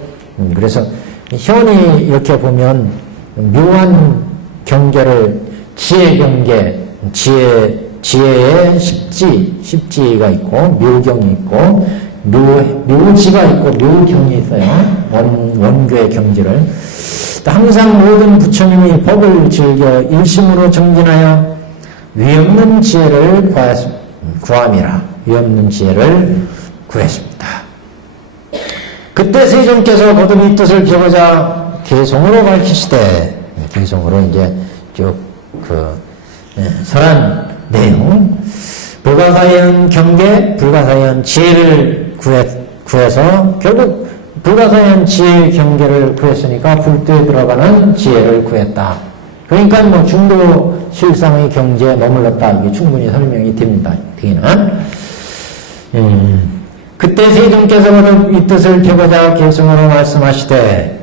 그래서 현이 이렇게 보면 묘한 경계를 지혜 경계, 지혜에 십지가 있고 묘경이 있고 묘지가 있고 묘경이 있어요. 원교의 경지를. 항상 모든 부처님이 법을 즐겨 일심으로 정진하여 위없는 지혜를 구함이라. 위없는 지혜를 구했습니다. 그때 세존께서 거듭 이 뜻을 비고자 개성으로 밝히시되, 개성으로 이제 쭉 설한 내용, 불가사의한 경계, 불가사의한 지혜를 구해서 결국 불가사의한 지혜의 경계를 구했으니까 불도에 들어가는 지혜를 구했다. 그러니까 뭐 중도 실상의 경지에 머물렀다. 이게 충분히 설명이 됩니다. 뒤는. 그때 세존께서는 이 뜻을 펴고자 개성으로 말씀하시되,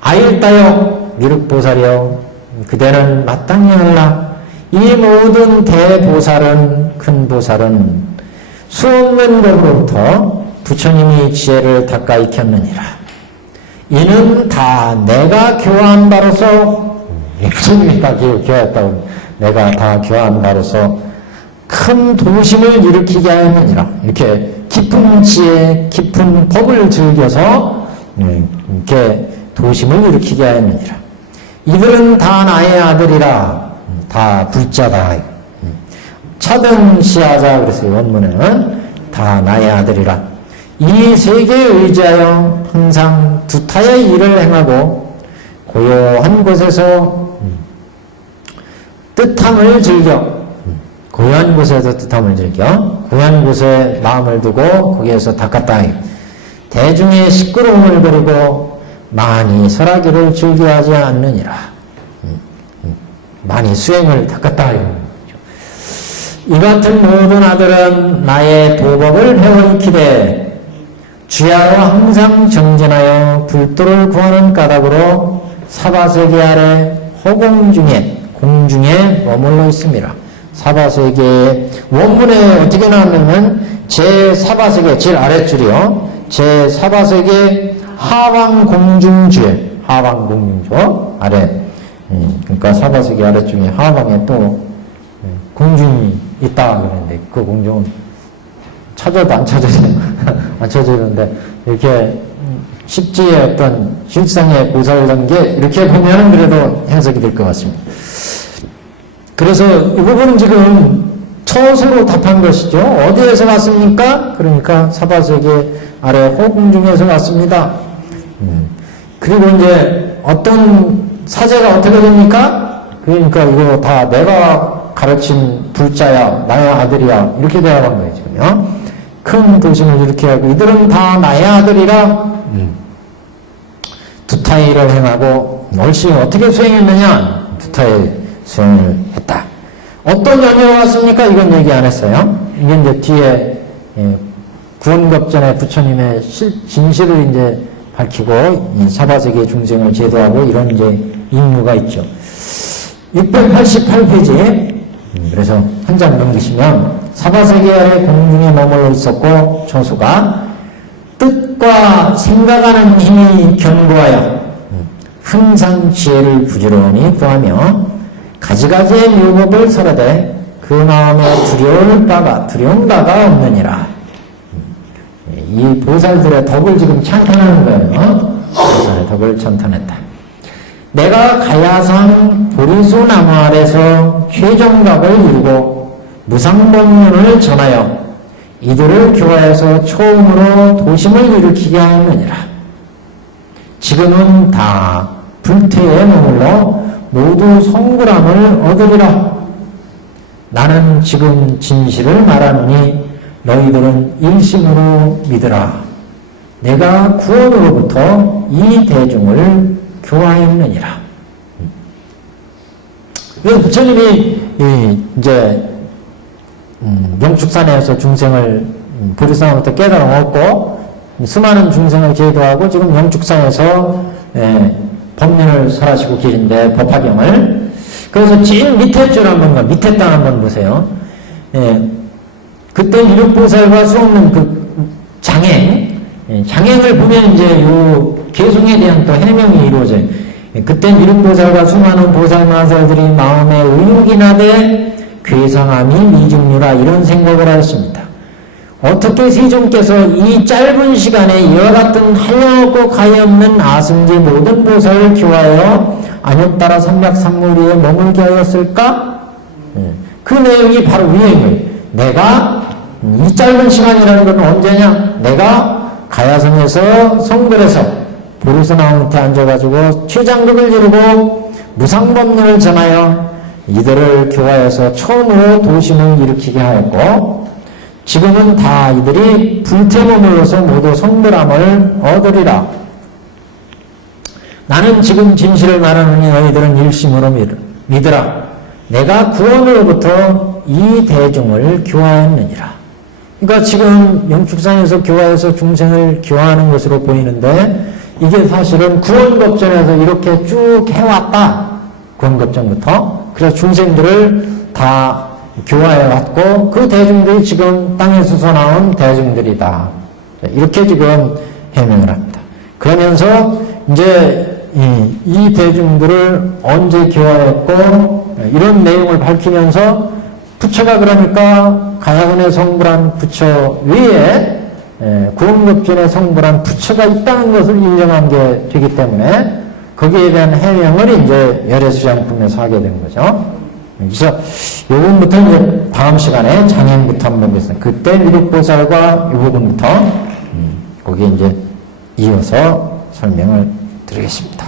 아일다여 미륵보살이여 그대는 마땅히 알라. 이 모든 대보살은, 큰 보살은 수없는 법으로부터 부처님이 지혜를 닦아 익혔느니라. 이는 다 내가 교화한 바로서, 부처님이 다 교화했다고, 내가 다 교화한 바로서 큰 도심을 일으키게 하였느니라. 이렇게 깊은 지혜, 깊은 법을 즐겨서 이렇게 도심을 일으키게 하였느니라. 이들은 다 나의 아들이라. 다 불자다. 차등시하자 그랬어요. 원문에는 다 나의 아들이라. 이 세계에 의지하여 항상 두타의 일을 행하고 고요한 곳에서 뜻함을 즐겨, 고요한 곳에서 뜻함을 즐겨 고요한 곳에 마음을 두고 거기에서 닦았다. 대중의 시끄러움을 버리고 많이 설하기를 즐겨하지 않느니라. 많이 수행을 닦았다. 이 같은 모든 아들은 나의 도법을 배워 익히되 주야로 항상 정진하여 불도를 구하는 까닭으로 사바세계 아래 허공중에, 공중에 머물러 있습니다. 사바세계의 원문에 어떻게 나왔냐면 제4바세계, 제일 아랫줄이요. 제4바세계 하방공중주에, 하방공중주 아래. 그러니까 사바세계 아래쪽에 하방에 또 공중이 있다 그러는데 그 공중은 찾아도 안 찾아져요. 안 찾아지는데 이렇게 십지의 어떤 실상의 보살관계 이렇게 보면 그래도 해석이 될 것 같습니다. 그래서 이 부분은 지금 처소로 답한 것이죠. 어디에서 왔습니까? 그러니까 사바세계 아래 허공중에서 왔습니다. 그리고 이제 어떤 사제가 어떻게 됩니까? 그러니까 이거 다 내가 가르친 불자야, 나의 아들이야 이렇게 대화한 거예요 지금요. 큰 도심을 이렇게 하고 이들은 다 나의 아들이라 두타의 일을 행하고 얼씬 어떻게 수행했느냐? 두타의 수행을 했다. 어떤 연유가 왔습니까? 이건 얘기 안 했어요. 이게 이제 뒤에 구원급전에 부처님의 진실을 이제 밝히고 이 사바세계 중생을 제도하고 이런 이제 임무가 있죠. 688페이지. 그래서 한 장 넘기시면 사바세계 아래 공중에 머물러 있었고 처소가 뜻과 생각하는 힘이 견고하여 항상 지혜를 부지런히 구하며 가지가지의 묘법을 설하되 그 마음에 두려운 바가 없느니라. 이 보살들의 덕을 지금 찬탄하는 거예요. 보살의 덕을 찬탄했다. 내가 가야산 보리수 나무 아래서 최정각을 이루고 무상법문을 전하여 이들을 교화해서 처음으로 도심을 일으키게 하였느니라. 지금은 다 불태에 머물러 모두 성불함을 얻으리라. 나는 지금 진실을 말하노니 너희들은 일심으로 믿으라. 내가 구원으로부터 이 대중을 교화했느니라. 그래서 부처님이 이제 영축산에서 중생을 보리상으로부터 깨달아 얻고 수많은 중생을 제도하고 지금 영축산에서 법륜을 설하시고 계신데 법화경을. 그래서 제일 밑에 줄 한번 밑에 땅 한번 보세요. 그때 미륵보살과 수없는 그 장행, 장행을 보면 이제 요 개송에 대한 또 해명이 이루어져요. 그땐 이륙보살과 수많은 보살마살들이 마음에 의욕이 나되 괴상함이 미중류라 이런 생각을 하였습니다. 어떻게 세존께서 이 짧은 시간에 이와 같은 한량없고 가히 없는 아승지 모든 보살을 교화하여 안염따라 삼백삼무리에 머물게 하였을까? 그 내용이 바로 위에 있는 내가 이 짧은 시간이라는 건 언제냐? 내가 가야성에서 성별에서 보르스나무한테 앉아가지고 최장극을 이루고 무상법문을 전하여 이들을 교화해서 처음으로 도심을 일으키게 하였고 지금은 다 이들이 불태머물러서 모두 성불함을 얻으리라. 나는 지금 진실을 말하노니 너희들은 일심으로 믿으라. 내가 구원으로부터 이 대중을 교화했느니라. 그러니까 지금 영축상에서 교화해서 중생을 교화하는 것으로 보이는데 이게 사실은 구원급전에서 이렇게 쭉 해왔다. 구원급전부터. 그래서 중생들을 다 교화해왔고 그 대중들이 지금 땅에서 나온 대중들이다. 이렇게 지금 해명을 합니다. 그러면서 이제 이 대중들을 언제 교화했고 이런 내용을 밝히면서 부처가 그러니까 가야근에 성불한 부처 위에 구원급전에 성불한 부처가 있다는 것을 인정한 게 되기 때문에 거기에 대한 해명을 이제 열애수장품에서 하게 된 거죠. 그래서 이 부분부터 이제 다음 시간에 장행부터 한번 보겠습니다. 그때 미륵보살과 이 부분부터 거기에 이제 이어서 설명을 드리겠습니다.